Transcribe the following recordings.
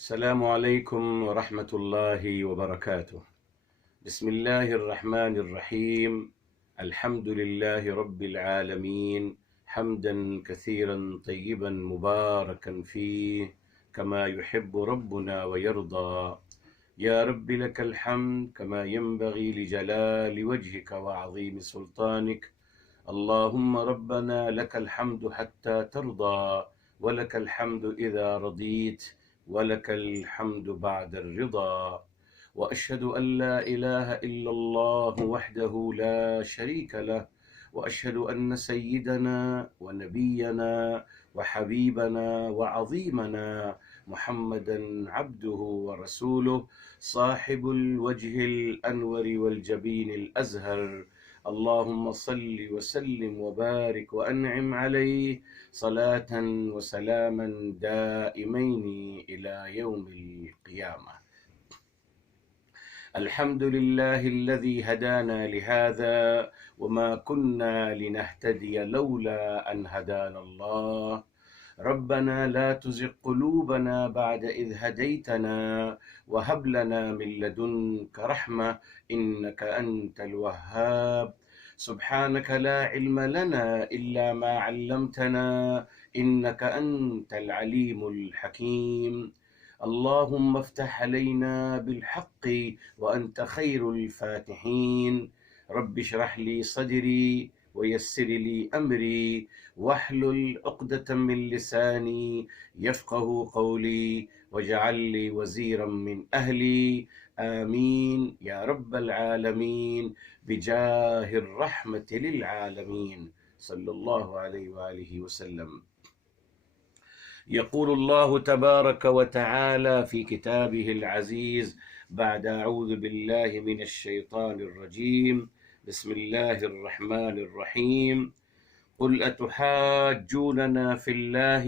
السلام عليكم ورحمة الله وبركاته. بسم الله الرحمن الرحيم. الحمد لله رب العالمين، حمدا كثيرا طيبا مباركا فيه كما يحب ربنا ويرضى. يا رب لك الحمد كما ينبغي لجلال وجهك وعظيم سلطانك. اللهم ربنا لك الحمد حتى ترضى، ولك الحمد إذا رضيت، ولك الحمد بعد الرضا. وأشهد أن لا إله إلا الله وحده لا شريك له، وأشهد أن سيدنا ونبينا وحبيبنا وعظيمنا محمدا عبده ورسوله، صاحب الوجه الأنور والجبين الأزهر. اللهم صل وسلم وبارك وأنعم عليه صلاة وسلاما دائمين إلى يوم القيامة. الحمد لله الذي هدانا لهذا، وما كنا لنهتدي لولا أن هدانا الله. ربنا لا تزغ قلوبنا بعد إذ هديتنا، وهب لنا من لدنك رحمة إنك أنت الوهاب. سبحانك لا علم لنا إلا ما علمتنا إنك أنت العليم الحكيم. اللهم افتح علينا بالحق وأنت خير الفاتحين. رب اشرح لي صدري ويسر لي أمري واحلل عقدة من لساني يفقه قولي، واجعل لي وزيرا من أهلي. آمين يا رب العالمين، بجاه الرحمة للعالمين صلى الله عليه وآله وسلم. يقول الله تبارك وتعالى في كتابه العزيز بعد أعوذ بالله من الشيطان الرجيم، بسم الله الرحمن الرحيم. قل أتحاجوننا في الله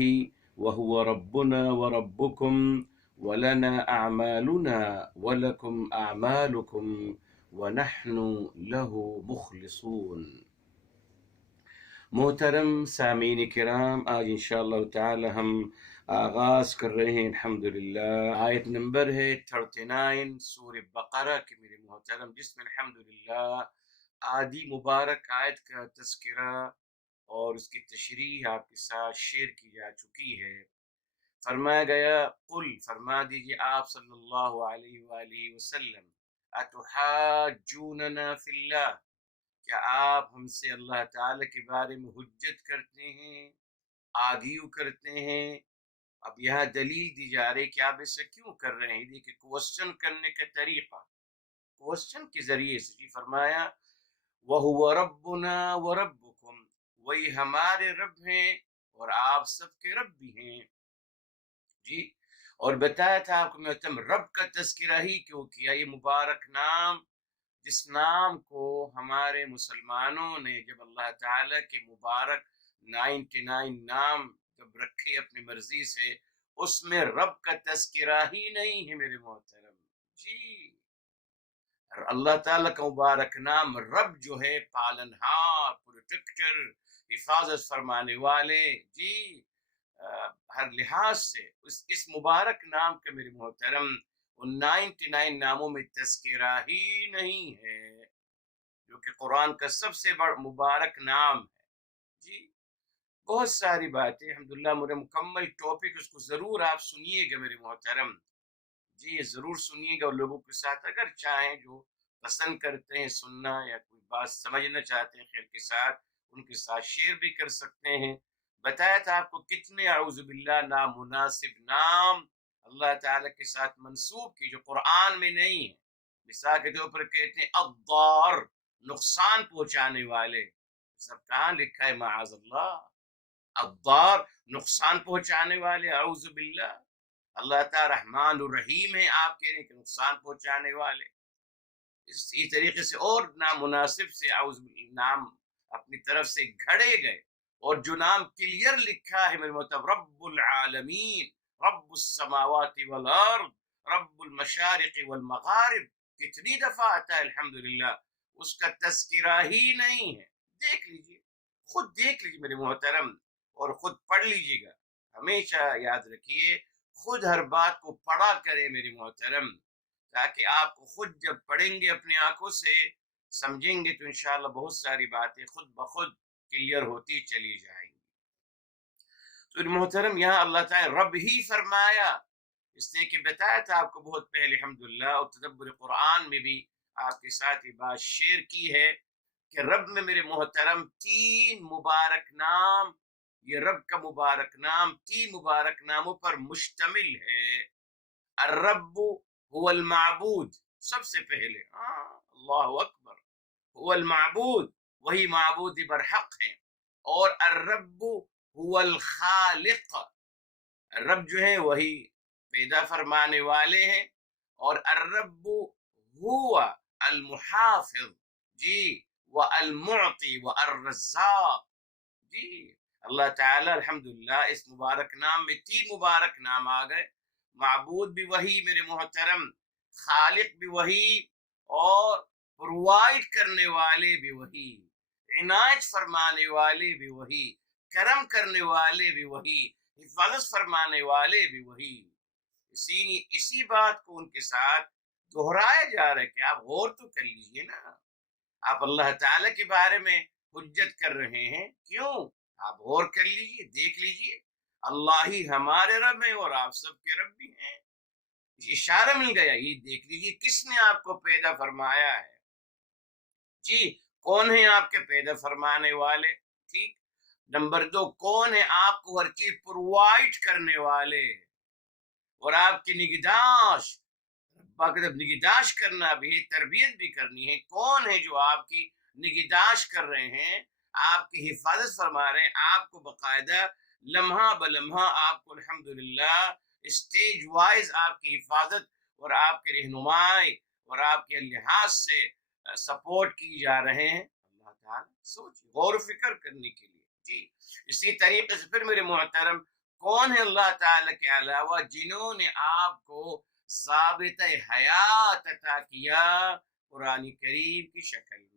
وهو ربنا وربكم، ولنا أعمالنا ولكم أعمالكم ونحن له مخلصون. محترم سامعین کرام، آج انشاءاللہ تعالی ہم آغاز کر رہے ہیں الحمدللہ آیت نمبر ہے 39 سورہ بقرہ کی میرے محترم، جس میں الحمدللہ آدھی مبارک آیت کا تذکرہ اور اس کی تشریح آپ کے ساتھ شیئر کی جا چکی ہے۔ فرمایا گیا، قل فرما دیجئے آپ صلی اللہ علیہ وآلہ وسلم، اتحاجوننا فی اللہ، کیا آپ ہم سے اللہ تعالی کے بارے میں حجت کرتے ہیں، آرگیو کرتے ہیں؟ اب یہاں دلیل دی جا رہی کہ آپ ایسا کیوں کر رہے ہیں۔ دیکھیں کوسچن کرنے کا طریقہ، کوسچن کے ذریعے سے جی فرمایا وَهُوَ رَبُّنَا وَرَبُّكُمْ، وہی ہمارے رب ہیں اور آپ سب کے رب بھی ہیں جی۔ اور بتایا تھا آپ کو محترم، رب کا تذکرہ ہی کیوں کیا، یہ مبارک نام جس نام کو ہمارے مسلمانوں نے جب اللہ تعالیٰ کے مبارک 99 نام جب رکھے اپنی مرضی سے، اس میں رب کا تذکرہ ہی نہیں ہے میرے محترم جی۔ اللہ تعالیٰ کا مبارک نام رب جو ہے، پالنہار، پروٹیکٹر، حفاظت فرمانے والے جی، ہر لحاظ سے اس مبارک نام کے میرے محترم ان 99 ناموں میں تذکرہ ہی نہیں ہے، جو کہ قرآن کا سب سے بڑا مبارک نام ہے جی۔ بہت ساری باتیں الحمدللہ، میرے مکمل ٹاپک اس کو ضرور آپ سنیے گا میرے محترم جی، ضرور سنیے گا، اور لوگوں کے ساتھ اگر چاہیں جو پسند کرتے ہیں سننا یا کوئی بات سمجھنا چاہتے ہیں خیر کے ساتھ، ان کے ساتھ شیئر بھی کر سکتے ہیں۔ بتایا تھا آپ کو کتنے اعوذ باللہ نامناسب نام اللہ تعالیٰ کے ساتھ منسوب کی جو قرآن میں نہیں ہے۔ مثال کے طور پر کہتے ہیں الضار، نقصان پہنچانے والے، سب کہاں لکھا ہے معاذ اللہ؟ الضار، نقصان پہنچانے والے، اعوذ باللہ۔ اللہ تعالیٰ رحمان الرحیم ہے، آپ کہہ رہے ہیں کہ نقصان پہنچانے والے۔ اسی طریقے سے اور نامناسب سے اعوذ باللہ نام اپنی طرف سے گھڑے گئے، اور جو نام کلیئر لکھا ہے میرے مطلب رب العالمین، رب السماوات والارض، رب المشارق والمغارب، کتنی دفعہ آتا ہے الحمدللہ، اس کا تذکرہ ہی نہیں ہے۔ دیکھ لیجئے، خود دیکھ لیجئے میرے محترم، اور خود پڑھ لیجئے گا۔ ہمیشہ یاد رکھیے، خود ہر بات کو پڑھا کرے میرے محترم، تاکہ آپ کو خود جب پڑھیں گے اپنی آنکھوں سے سمجھیں گے تو انشاءاللہ بہت ساری باتیں خود بخود کلیئر ہوتی چلی جائیں گی۔ تو محترم یہاں اللہ تعالیٰ رب ہی فرمایا، اس نے کہ بتایا تھا آپ کو بہت پہلے الحمدللہ، اور تدبر قرآن میں بھی آپ کے ساتھ یہ بات شیئر کی ہے کہ رب میں میرے محترم تین مبارک نام، یہ رب کا مبارک نام تین مبارک ناموں پر مشتمل ہے۔ الرب هو المعبود، سب سے پہلے اللہ اکبر، هو المعبود، وہی معبود برحق ہے، اور الرب هو الخالق، رب جو ہے وہی پیدا فرمانے والے ہیں، اور الرب هو المحافظ، جی، والمعطی والرزاق، جی، اللہ تعالی الحمدللہ اس مبارک نام میں تین مبارک نام آ گئے، معبود بھی وہی میرے محترم، خالق بھی وہی، اور پرووائڈ کرنے والے بھی وہی، عنایت فرمانے والے بھی وہی، کرم کرنے والے بھی وہی، حفاظت فرمانے والے بھی وہی۔ اسی بات کو ان کے ساتھ دہرایا جا رہا ہے کہ آپ غور تو کر لیجئے نا، آپ اللہ تعالی کے بارے میں حجت کر رہے ہیں، کیوں؟ آپ غور کر لیجئے، دیکھ لیجئے، اللہ ہی ہمارے رب ہیں اور آپ سب کے رب بھی ہیں، اشارہ مل گیا، یہ دیکھ لیجئے کس نے آپ کو پیدا فرمایا ہے، جی، کون ہیں آپ کے پیدا فرمانے والے، ٹھیک، نمبر دو، کون ہے آپ کو ہر چیز پرووائڈ کرنے والے، اور آپ کی نگہداشت، باقاعدہ نگہداشت کرنا بھی ہے، تربیت بھی کرنی ہے، کون ہے جو آپ کی نگہداشت کر رہے ہیں، آپ کی حفاظت فرما رہے ہیں، آپ کو باقاعدہ لمحہ بلمحہ آپ کو الحمدللہ اسٹیج وائز آپ کی حفاظت اور آپ کے رہنمائی اور آپ کے لحاظ سے سپورٹ کی جا رہے ہیں، اللہ تعالیٰ سوچ غور و فکر کرنے کے لیے، جی، اسی طریقے سے پھر میرے محترم کون ہے اللہ تعالیٰ کے علاوہ جنہوں نے آپ کو ضابطہ حیات عطا کیا قرآن کریم کی شکل میں،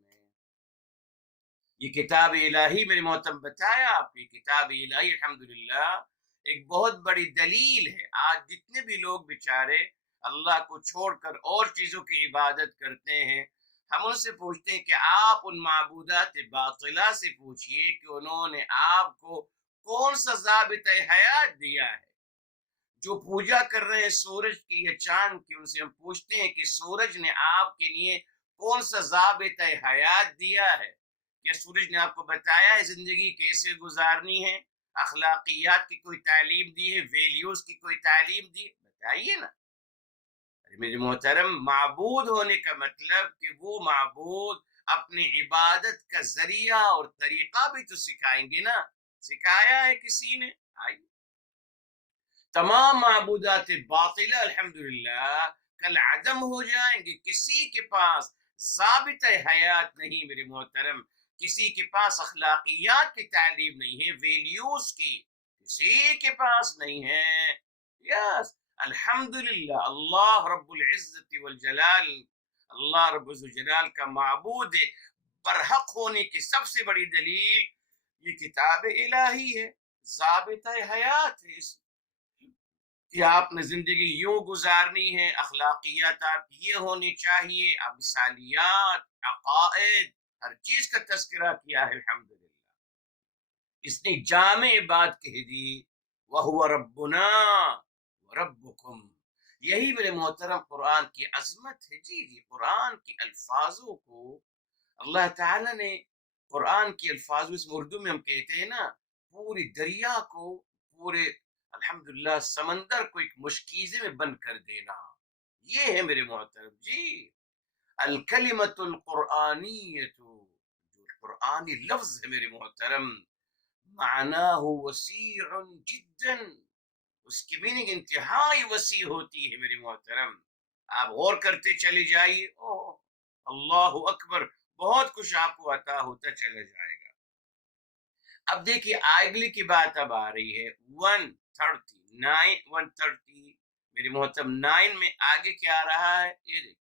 یہ کتاب الہی میرے محترم بتایا آپ کی کتاب الہی الحمدللہ ایک بہت بڑی دلیل ہے۔ آج جتنے بھی لوگ بیچارے اللہ کو چھوڑ کر اور چیزوں کی عبادت کرتے ہیں، ہم ان سے پوچھتے ہیں کہ آپ ان معبودات باطلہ سے پوچھئے کہ انہوں نے آپ کو کون سا ضابطہ حیات دیا ہے۔ جو پوجا کر رہے ہیں سورج کی یا چاند کی، ان سے ہم پوچھتے ہیں کہ سورج نے آپ کے لیے کون سا ضابطہ حیات دیا ہے؟ کیا سورج نے آپ کو بتایا ہے زندگی کیسے گزارنی ہے، اخلاقیات کی کوئی تعلیم دی ہے، ویلیوز کی کوئی تعلیم دی ہے؟ بتائیے نا۔ میرے محترم معبود ہونے کا مطلب کہ وہ معبود اپنی عبادت کا ذریعہ اور طریقہ بھی تو سکھائیں گے نا، سکھایا ہے کسی نے؟ آئیے، تمام معبودات باطلہ الحمدللہ کل عدم ہو جائیں گے، کسی کے پاس ضابطہ حیات نہیں میرے محترم، کسی کے پاس اخلاقیات کی تعلیم نہیں ہے، ویلیوز کی کسی کے پاس نہیں ہے۔ یس، الحمدللہ، اللہ رب العزت والجلال، اللہ رب الجلال کا معبود ہے، برحق ہونے کی سب سے بڑی دلیل یہ کتاب الہی ہے، ضابطہ حیات ہے اس کہ آپ نے زندگی یوں گزارنی ہے، اخلاقیات آپ کی یہ ہونی چاہیے، مثالیات، عقائد، ہر چیز کا تذکرہ کیا ہے الحمدللہ۔ اس نے جامع بات کہہ دی، وَهُوَ رَبُّنَا وَرَبُّكُمْ، یہی میرے محترم قرآن کی عظمت ہے، جی جی، قرآن کی الفاظوں کو اللہ تعالیٰ نے، قرآن کی الفاظ اس اردو میں ہم کہتے ہیں نا، پوری دریا کو، پورے الحمدللہ سمندر کو ایک مشکیزے میں بند کر دینا، یہ ہے میرے محترم، جی، الکلمۃ القرآنیۃ، جو قرآنی لفظ ہے میرے محترم، معناہ وسیع جدا، اس کی میننگ انتہائی وسیع ہوتی ہے میرے محترم، آپ غور کرتے چلے جائیے، اوہ اللہ اکبر، بہت کچھ آپ کو عطا ہوتا چلا جائے گا۔ اب دیکھیے اگلی کی بات اب آ رہی ہے 139 میرے محترم 9 میں آگے کیا آ رہا ہے، یہ دیکھیں،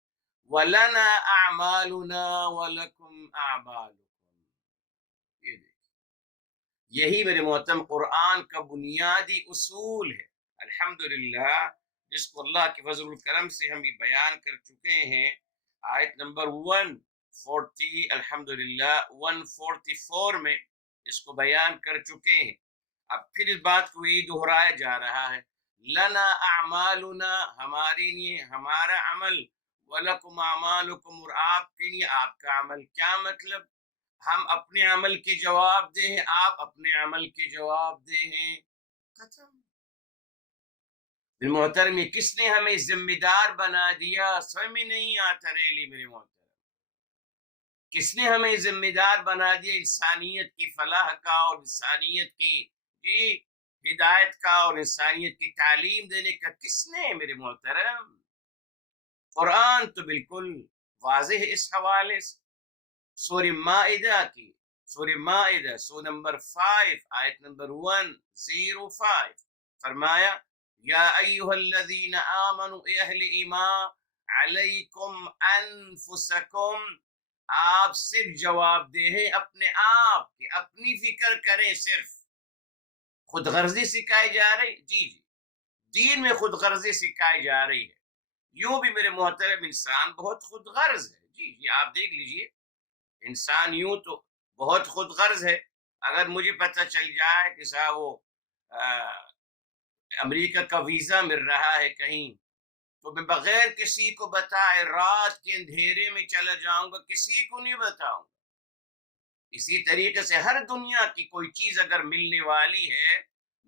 وَلَنَا أَعْمَالُنَا وَلَكُمْ أَعْمَالُكُمْ، یہ دیکھیں، یہی میرے محترم قرآن کا بنیادی اصول ہے، الحمدللہ، جس کو اللہ کے فضل الکرم سے ہم یہ بیان کر چکے ہیں، آیت نمبر 140 الحمدللہ 144 میں اس کو بیان کر چکے ہیں۔ اب پھر اس بات کو یہ دہرایا جا رہا ہے، لنا اعمالنا، ہمارے لیے ہمارا عمل، وَلَكُمْ اعمالکم، اور آپ کے لیے آپ کا عمل۔ کیا مطلب؟ ہم اپنے عمل کے جواب دے ہیں، آپ اپنے عمل کے جواب دے ہیں، ختم۔ محترم، یہ کس نے ہمیں ذمہ دار بنا دیا؟ سمجھ میں نہیں آتا ریلی میرے محترم، کس نے ہمیں ذمہ دار بنا دیا انسانیت کی فلاح کا اور انسانیت کی ہدایت کا اور انسانیت کی تعلیم دینے کا؟ کس نے میرے محترم؟ قرآن تو بالکل واضح ہے اس حوالے سے۔ سورہ مائدہ کی، سورہ مائدہ سورہ نمبر 5 آیت نمبر 105 فرمایا، یا ایہا الذین آمنوا، اے اہل ایمان، علیکم انفسکم، آپ صرف جواب دے ہیں اپنے آپ کی، اپنی فکر کریں۔ صرف خود غرضی سکھائی جا رہی، جی دین میں خود غرضی سکھائی جا رہی ہے۔ یوں بھی میرے محترم انسان بہت خود غرض ہے، جی آپ دیکھ لیجئے، انسان یوں تو بہت خود غرض ہے۔ اگر مجھے پتہ چل جائے کہ صاحب وہ امریکہ کا ویزا مل رہا ہے کہیں، تو میں بغیر کسی کو بتائے رات کے اندھیرے میں چلا جاؤں گا، کسی کو نہیں بتاؤں گا۔ اسی طریقے سے ہر دنیا کی کوئی چیز اگر ملنے والی ہے،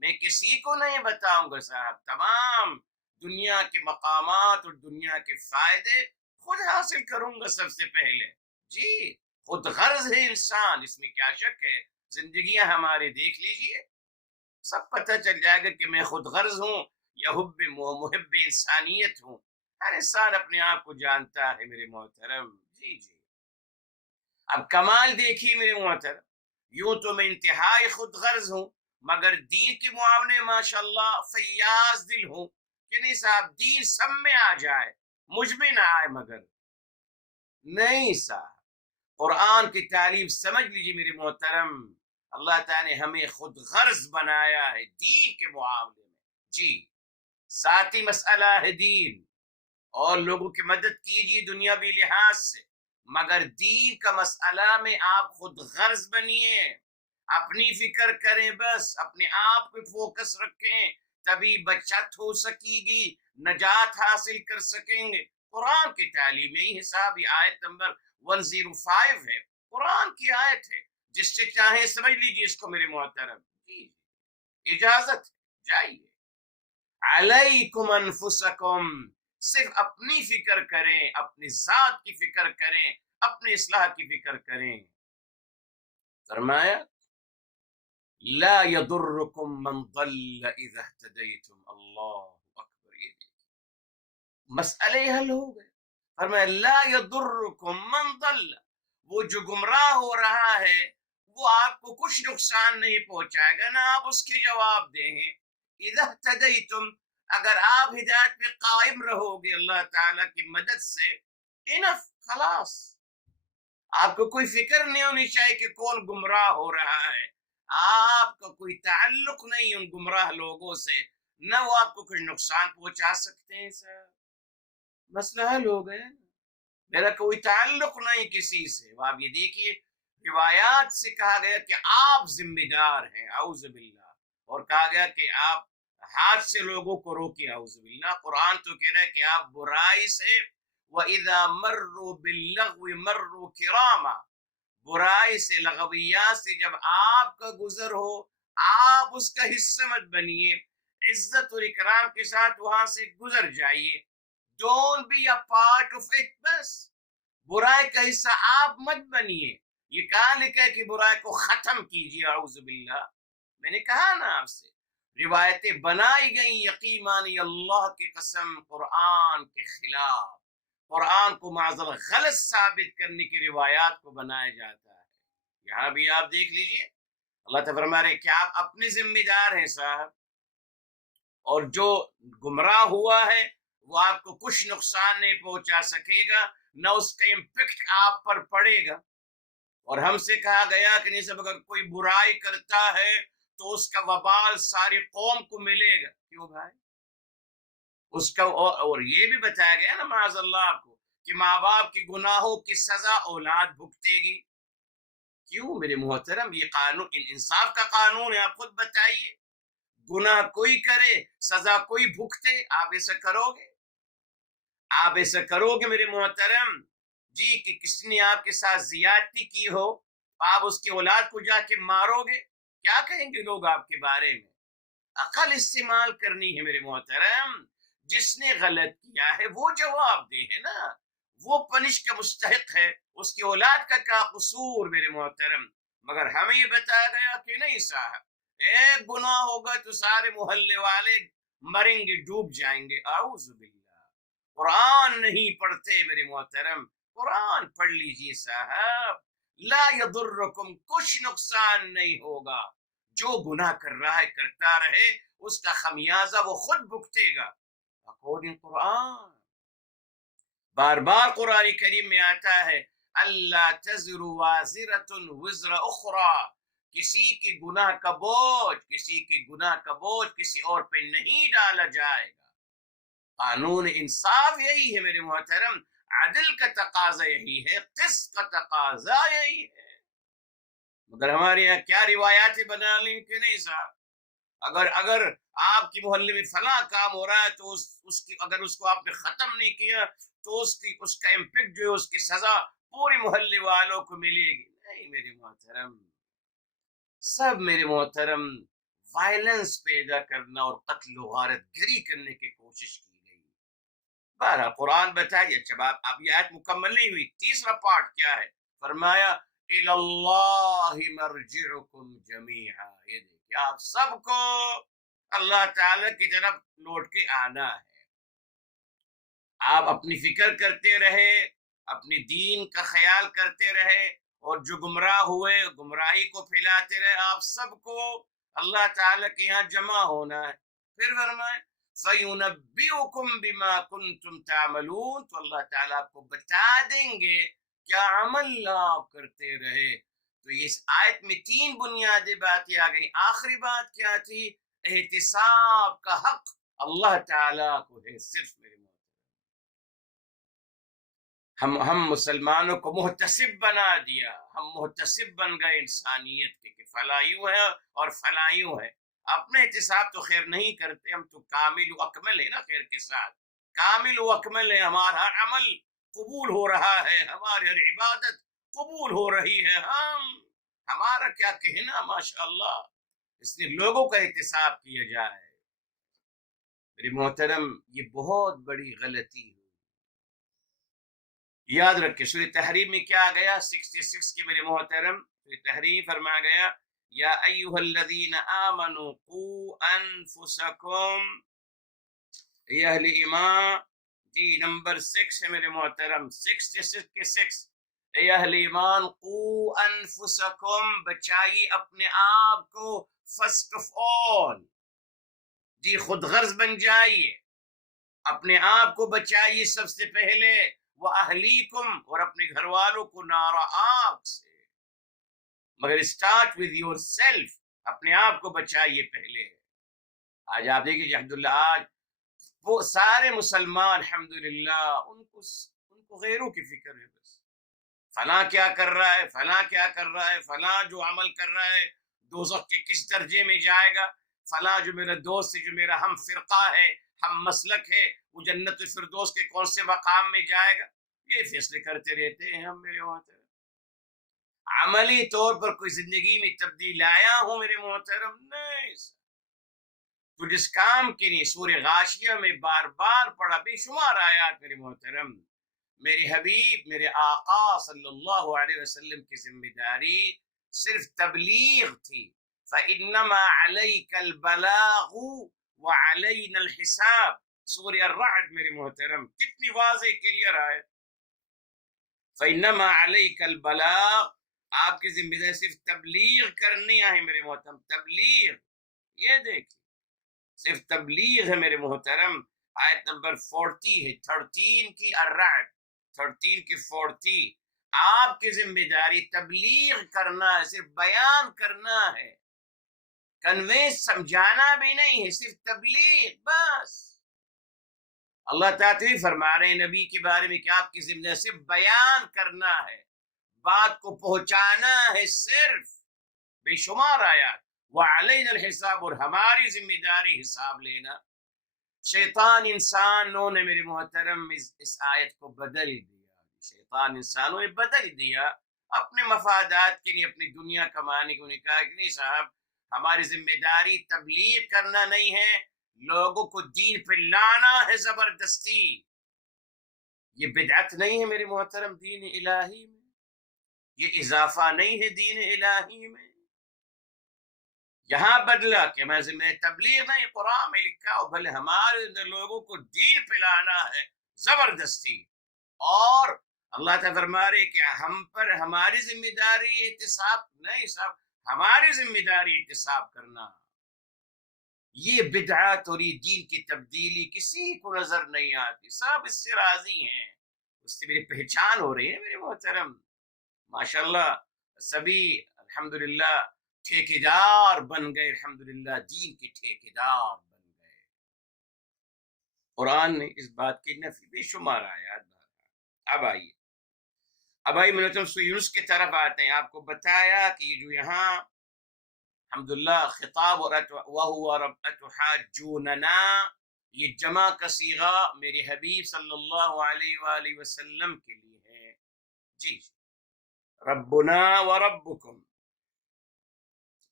میں کسی کو نہیں بتاؤں گا صاحب۔ تمام دنیا کے مقامات اور دنیا کے فائدے خود حاصل کروں گا سب سے پہلے، جی خود غرض ہے انسان، اس میں کیا شک ہے؟ زندگیاں ہمارے دیکھ لیجئے، سب پتہ چل جائے گا کہ میں خود غرض ہوں یا محب انسانیت ہوں۔ ہر انسان اپنے آپ کو جانتا ہے میرے محترم، جی اب کمال دیکھیے میرے محترم، یوں تو میں انتہائی خود غرض ہوں، مگر دین کے معاملے ماشاءاللہ فیاض دل ہوں کہ نہیں صاحب دین سب میں آ جائے، مجھ میں نہ آئے، مگر نہیں صاحب۔ قرآن کی تعلیم سمجھ لیجیے میرے محترم، اللہ تعالیٰ نے ہمیں خود غرض بنایا ہے دین کے معاملے میں، جی ذاتی مسئلہ ہے دین، اور لوگوں کی مدد کیجیے دنیاوی لحاظ سے، مگر دین کا مسئلہ میں آپ خود غرض بنیے، اپنی فکر کریں، بس اپنے آپ پہ فوکس رکھیں، تبھی بچت ہو سکے گی، نجات حاصل کر سکیں گے۔ قرآن کی تعلیم میں حساب، آیت نمبر 105 ہے، قرآن کی آیت ہے، جس سے چاہیں سمجھ لیجیے اس کو میرے محترم، جی اجازت ہے، جائیے۔ علیکم انفسکم، صرف اپنی فکر کریں، اپنی ذات کی فکر کریں، اپنی اصلاح کی فکر کریں۔ فرمایا لا یضرکم من ضل اذا اہتدیتم، اللہ اکبر، یہ مسئلے حل ہو گئے۔ فرمایا لا یضرکم من ضل، وہ جو گمراہ ہو رہا ہے وہ آپ کو کچھ نقصان نہیں پہنچائے گا، نہ آپ اس کے جواب دیں گے۔ اذا اہتدیتم، اگر آپ ہدایت پہ قائم رہو گے اللہ تعالیٰ کی مدد سے، انف، خلاص، آپ کو کوئی فکر نہیں ہونی چاہیے کہ کون گمراہ ہو رہا ہے، آپ کا کوئی تعلق نہیں ان گمراہ لوگوں سے، نہ وہ آپ کو کچھ نقصان پہنچا سکتے ہیں۔ سر مسئلہ حل ہو گیا، میرا کوئی تعلق نہیں کسی سے۔ وہ آپ یہ دیکھیے روایات سے کہا گیا کہ آپ ذمہ دار ہیں، اعوذ باللہ، اور کہا گیا کہ آپ ہاتھ سے لوگوں کو روکے، اعوذ باللہ۔ قرآن تو کہہ رہا ہے کہ آپ برائی سے، وَإِذَا مَرُّوا بِاللَّغْوِ مَرُّوا كِرَامًا، برائی سے، لغویات سے جب آپ کا گزر ہو، آپ اس کا حصہ مت بنیے، عزت اور اکرام کے ساتھ وہاں سے گزر جائیے، don't be a part of it, بس برائی کا حصہ آپ مت بنیے۔ یہ کہاں لکھا ہے کہ برائی کو ختم کیجیے، اعوذ باللہ؟ میں نے کہا نا آپ سے، روایتیں بنائی گئی یقین مانی اللہ کی قسم قرآن کے خلاف، قرآن کو معذر غلط ثابت کرنے کی روایات کو بنایا جاتا ہے۔ یہاں بھی آپ دیکھ لیجئے، اللہ تعالیٰ فرما رہے ہیں کہ آپ اپنے ذمہ دار ہیں صاحب، اور جو گمراہ ہوا ہے وہ آپ کو کچھ نقصان نہیں پہنچا سکے گا، نہ اس کا امپیکٹ آپ پر پڑے گا۔ اور ہم سے کہا گیا کہ نہیں سب اگر کوئی برائی کرتا ہے تو اس کا وبال ساری قوم کو ملے گا. کیوں بھائی؟ اس کا اور یہ بھی بتایا گیا نا معاذ اللہ آپ کو کہ ماں باپ کی گناہوں کی سزا اولاد بھگتے گی. کیوں میرے محترم؟ یہ قانون انصاف کا قانون ہے. آپ خود بتائیے، گناہ کوئی کرے سزا کوئی بھگتے، آپ ایسا کرو گے؟ آپ ایسا کرو گے میرے محترم؟ جی کہ کسی نے آپ کے ساتھ زیادتی کی ہو، آپ اس کی اولاد کو جا کے مارو گے، کیا کہیں گے لوگ آپ کے بارے میں؟ عقل استعمال کرنی ہے میرے محترم. جس نے غلط کیا ہے وہ جواب دے ہے نا، وہ پنش کا مستحق ہے. اس کی اولاد کا کیا قصور میرے محترم؟ مگر ہمیں یہ بتایا گیا کہ نہیں صاحب، ایک گناہ ہوگا تو سارے محلے والے مریں گے، ڈوب جائیں گے. اعوذ باللہ. قرآن نہیں پڑھتے میرے محترم. قرآن پڑھ لیجیے صاحب. لا یضرکم، کچھ نقصان نہیں ہوگا. جو گناہ کر رہا ہے کرتا رہے، اس کا خمیازہ وہ خود بھگتے گا. اکارڈنگ قرآن بار بار قرآن کریم میں آتا ہے اللہ تزر وازرۃ وزر اخری، کسی کی گناہ کا بوجھ، کسی کی گناہ کا بوجھ کسی اور پہ نہیں ڈالا جائے گا. قانون انصاف یہی ہے میرے محترم، عدل کا تقاضا یہی ہے، قسط کا تقاضا یہی ہے. مگر ہمارے یہاں کیا روایاتیں بنا لی کہ نہیں صاحب، اگر آپ کی محلے میں فلاں کام ہو رہا ہے تو اس کی اگر اس کو آپ نے ختم نہیں کیا تو اس کا امپیکٹ جو ہے، اس کی سزا پورے محلے والوں کو ملے گی. نہیں میرے محترم، سب میرے محترم وائلنس پیدا کرنا اور قتل و غارت گری کرنے کی کوشش کی گئی. بہرحال قرآن بتائیے. جب اب یہ آیت مکمل نہیں ہوئی، تیسرا پارٹ کیا ہے؟ فرمایا الی اللہ مرجعکم جمیعا. یہ دیکھیں آپ سب کو اللہ تعالی کی طرف لوٹ کے آنا ہے. آپ اپنی فکر کرتے رہے، اپنی دین کا خیال کرتے رہے، اور جو گمراہ ہوئے گمراہی کو پھیلاتے رہے. آپ سب کو اللہ تعالی کے یہاں جمع ہونا ہے. پھر فرمائے فَيُنَبِّئُكُمْ بِمَا كُنْتُمْ تَعْمَلُونَ، تو اللہ تعالیٰ آپ کو بتا دیں گے کیا عمل آپ کرتے رہے. تو اس آیت میں تین بنیادی باتیں آ گئی. آخری بات کیا تھی؟ احتساب کا حق اللہ تعالیٰ کو ہے صرف. میرے ہم مسلمانوں کو محتسب بنا دیا، ہم محتسب بن گئے انسانیت کے کہ فلاں یوں ہے اور فلاں یوں ہے. اپنے احتساب تو خیر نہیں کرتے، ہم تو کامل و اکمل ہے نا خیر کے ساتھ. کامل و اکمل ہے، ہمارا عمل قبول ہو رہا ہے، ہماری ہر عبادت قبول ہو رہی ہے. ہمارا کیا کہنا ماشاء اللہ. اس لیے لوگوں کا احتساب کیا جائے. میرے محترم یہ بہت بڑی غلطی ہے. یاد رکھے سورہ تحریم میں کیا گیا 66 کے میرے محترم؟ سورہ تحریم فرمایا گیا یا ایھا الذین آمنوا قوا انفسکم. یہ اہل ایمان، جی نمبر 6 ہے میرے محترم، 66 کے 6. اے اہل ایمان قوا انفسکم، بچائیے اپنے آپ کو. فرسٹ آف آل، جی خود غرض بن جائیے، اپنے آپ کو بچائیے سب سے پہلے. وَأَهْلِيكُمْ، اور اپنے گھر والوں کو نار آگ سے. مگر اسٹارٹ ود یور سیلف، اپنے آپ کو بچائیے پہلے. آج آپ دیکھیے الحمدللہ، آج وہ سارے مسلمان الحمدللہ ان کو غیروں کی فکر ہے. بس فلاں کیا کر رہا ہے، فلاں کیا کر رہا ہے، فلاں جو عمل کر رہا ہے دوزخ کے کس درجے میں جائے گا، فلاں جو میرا دوست ہے، جو میرا ہم فرقہ ہے، ہم مسلک ہے، وہ جنت الفردوس کے کون سے مقام میں جائے گا. یہ فیصلے کرتے رہتے ہیں ہم میرے محترم. عملی طور پر کوئی زندگی میں تبدیل آیا ہوں میرے محترم؟ نہیں. تو جس کام کے لیے سورہ غاشیہ میں بار بار پڑھا، بے شمار آیات میرے محترم، میرے حبیب میرے آقا صلی اللہ علیہ وسلم کی ذمہ داری صرف تبلیغ تھی. فَإِنَّمَا عَلَيْكَ الْبَلَاغُ وَعَلَيْنَا الْحِسَابُ. سورہ الرعد میرے محترم، کتنی واضح کلیئر آئے. فَإِنَّمَا عَلَيْكَ الْبَلَاغُ، آپ کی ذمہ داری صرف تبلیغ کرنی ہے میرے محترم. تبلیغ، یہ دیکھیں صرف تبلیغ ہے میرے محترم. آیت نمبر 40 ہے 13 کی الرعد، 13 کی 40. آپ کی ذمہ داری تبلیغ کرنا ہے، صرف بیان کرنا ہے. کنوینس سمجھانا بھی نہیں ہے، صرف تبلیغ بس۔ اللہ تعالیٰ فرما رہے ہیں نبی کے بارے میں کہ آپ کی ذمہ سے بیان کرنا ہے، بات کو پہنچانا ہے، صرف بے شمار آیات۔ وعلینا الحساب، اور ہماری ذمہ داری حساب لینا۔ شیطان انسانوں نے میرے محترم اس آیت کو بدل دیا، شیطان انسانوں نے بدل دیا اپنے مفادات کے لیے، اپنی دنیا کمانے کو۔ کہا کہ نہیں صاحب، ہماری ذمہ داری تبلیغ کرنا نہیں ہے، لوگوں کو دین پہ لانا ہے زبردستی۔ یہ بدعت نہیں ہے میرے محترم دین الہی میں، یہ اضافہ نہیں ہے دین الہی میں۔ یہاں بدلا کہ میں ذمہ تبلیغ نہیں، قرآن میں لکھا ہو بھلے ہمارے اندر لوگوں کو دین پلانا ہے زبردستی۔ اور اللہ تعالیٰ فرما رہے کہ ہم پر ہماری ذمہ داری احتساب نہیں صاحب، ہماری ذمہ داری احتساب کرنا۔ یہ بدعات اور یہ دین کی تبدیلی کسی کو نظر نہیں آتی، سب اس سے راضی ہیں، اس سے میری پہچان ہو رہی ہے میرے محترم۔ ماشاءاللہ سبھی الحمدللہ ٹھیکیدار بن گئے، الحمدللہ دین کے ٹھیکیدار بن گئے۔ قرآن نے اس بات کی نفی بے شمار آیات۔ اب آئیے منتم سورہ یونس کی طرف آتے ہیں۔ آپ کو بتایا کہ یہ جو یہاں الحمدللہ خطاب اور وَهُوَ رَبْ أَتُحَاجُّونَنَا، یہ جمع کا صیغہ میرے حبیب صلی اللہ علیہ وآلہ وسلم کے لیے ہے۔ جی، ربنا وربکم،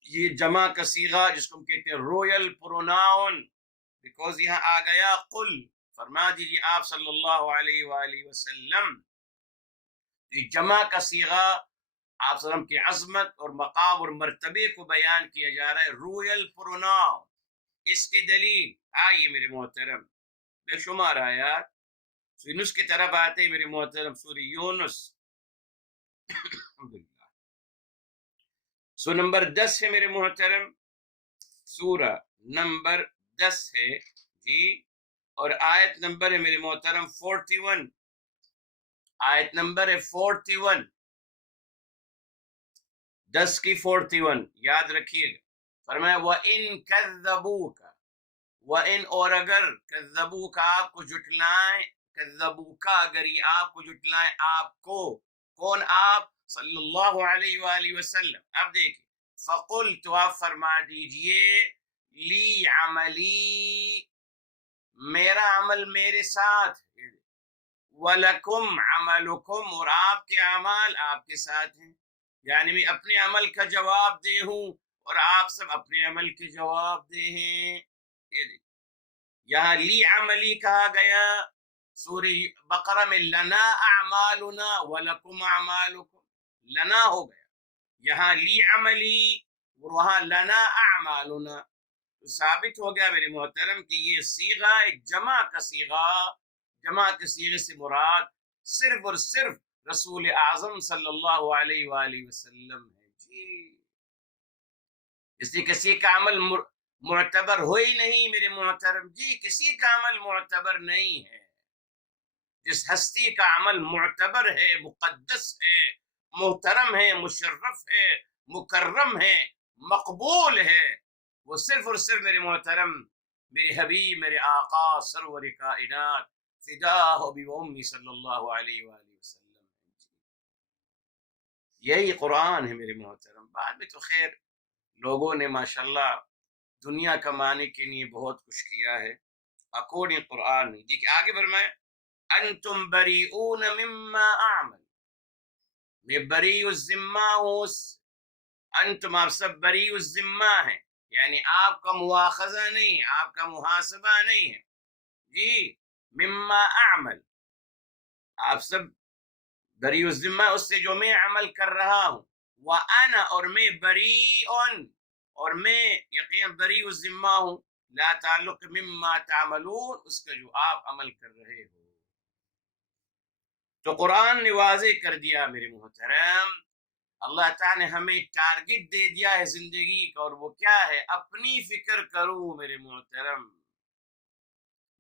یہ جمع کا صیغہ جس کو ہم کہتے ہیں رویل پروناؤن، بیکوز یہاں آ گیا قل، فرما دیجیے آپ صلی اللہ علیہ وآلہ وسلم۔ یہ جمع کا صیغہ آپ صلی اللہ علیہ وسلم کی عظمت اور مقام اور مرتبے کو بیان کیا جا رہا ہے، رویل پروناؤن۔ اس کی دلیل آئیے میرے محترم، بے شمار آیات۔ سورہ یونس کی طرف آتے ہیں میرے محترم، سورہ یونس سورہ نمبر 10 ہے میرے محترم، سورہ نمبر 10 ہے جی، اور آیت نمبر ہے میرے محترم 41، آیت نمبر ہے 41، 10 کی 41 یاد رکھیے گا۔ فرمایا وَإِن كَذَّبُوكَ، وَإِن اور اگر، كَذَّبُوكَ آپ کو جھٹلائیں، كَذَّبُوكَ اگر یہ آپ کو جھٹلائیں، آپ کو، کون؟ آپ صلی اللہ علیہ وآلہ وسلم۔ اب دیکھیں، فَقُلْ تو آپ فرما دیجئے، لی عملی، میرا عمل میرے ساتھ، وَلَكُمْ عَمَلُكُمْ اور آپ کے اعمال آپ کے ساتھ ہیں، یعنی میں اپنے عمل کا جواب دے ہوں اور آپ سب اپنے عمل کے جواب دے ہیں۔ یہاں لی عملی کہا گیا، سورہ بقرہ میں لنا اعمالنا ولکم اعمالکم، لنا ہو گیا، یہاں لی عملی اور وہاں لنا اعمالنا، تو ثابت ہو گیا میرے محترم کہ یہ صیغہ ایک جمع کا صیغہ، جمع کے صیغے سے مراد صرف اور صرف رسول اعظم صلی اللہ علیہ وآلہ وسلم ہے جی۔ اس لیے کسی کا عمل معتبر ہو ہی نہیں میرے محترم جی، کسی کا عمل معتبر نہیں ہے۔ جس ہستی کا عمل معتبر ہے، مقدس ہے، محترم ہے، مشرف ہے، مکرم ہے، مقبول ہے، وہ صرف اور صرف میرے محترم، میرے حبیب، میرے آقا سرور کائنات فداہ ابی و امی صلی اللہ علیہ وآلہ وسلم۔ یہی قرآن ہے میرے محترم۔ بعد میں تو خیر لوگوں نے ماشاءاللہ دنیا کمانے کے لیے بہت کچھ کیا ہے، اکورڈنگ قرآن نہیں۔ دیکھیں آگے فرمائے انتم بریئون مما اعمل، میں بری الذمہ ہوں، انتم آپ سب بری الذمہ ہیں، یعنی آپ کا مواخذہ نہیں، آپ کا محاسبہ نہیں ہے جی، مما اعمل، آپ سب بری الذمہ اس سے جو میں عمل کر رہا ہوں، وانا اور میں بریئن اور میں یقین بری الذمہ ہوں، لا تعلق مما تعملون اس کا جو آپ عمل کر رہے ہو۔ تو قرآن نے واضح کر دیا میرے محترم، اللہ تعالیٰ نے ہمیں ٹارگٹ دے دیا ہے زندگی کا، اور وہ کیا ہے؟ اپنی فکر کروں میرے محترم۔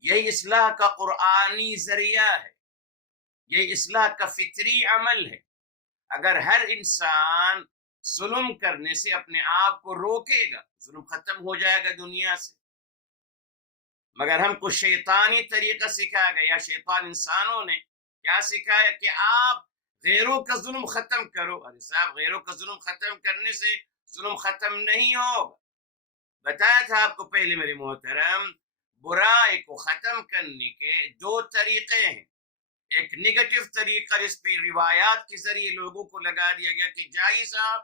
یہی اصلاح کا قرآنی ذریعہ ہے، یہ اصلاح کا فطری عمل ہے۔ اگر ہر انسان ظلم کرنے سے اپنے آپ کو روکے گا، ظلم ختم ہو جائے گا دنیا سے۔ مگر ہم کو شیطانی طریقہ سکھایا گیا، شیطان انسانوں نے کیا سکھایا کہ آپ غیروں کا ظلم ختم کرو۔ ارے صاحب، غیروں کا ظلم ختم کرنے سے ظلم ختم نہیں ہوگا۔ بتایا تھا آپ کو پہلے میرے محترم، برائی کو ختم کرنے کے دو طریقے ہیں۔ ایک نیگیٹو طریقہ جس پہ روایات کے ذریعے لوگوں کو لگا دیا گیا کہ جائیے صاحب،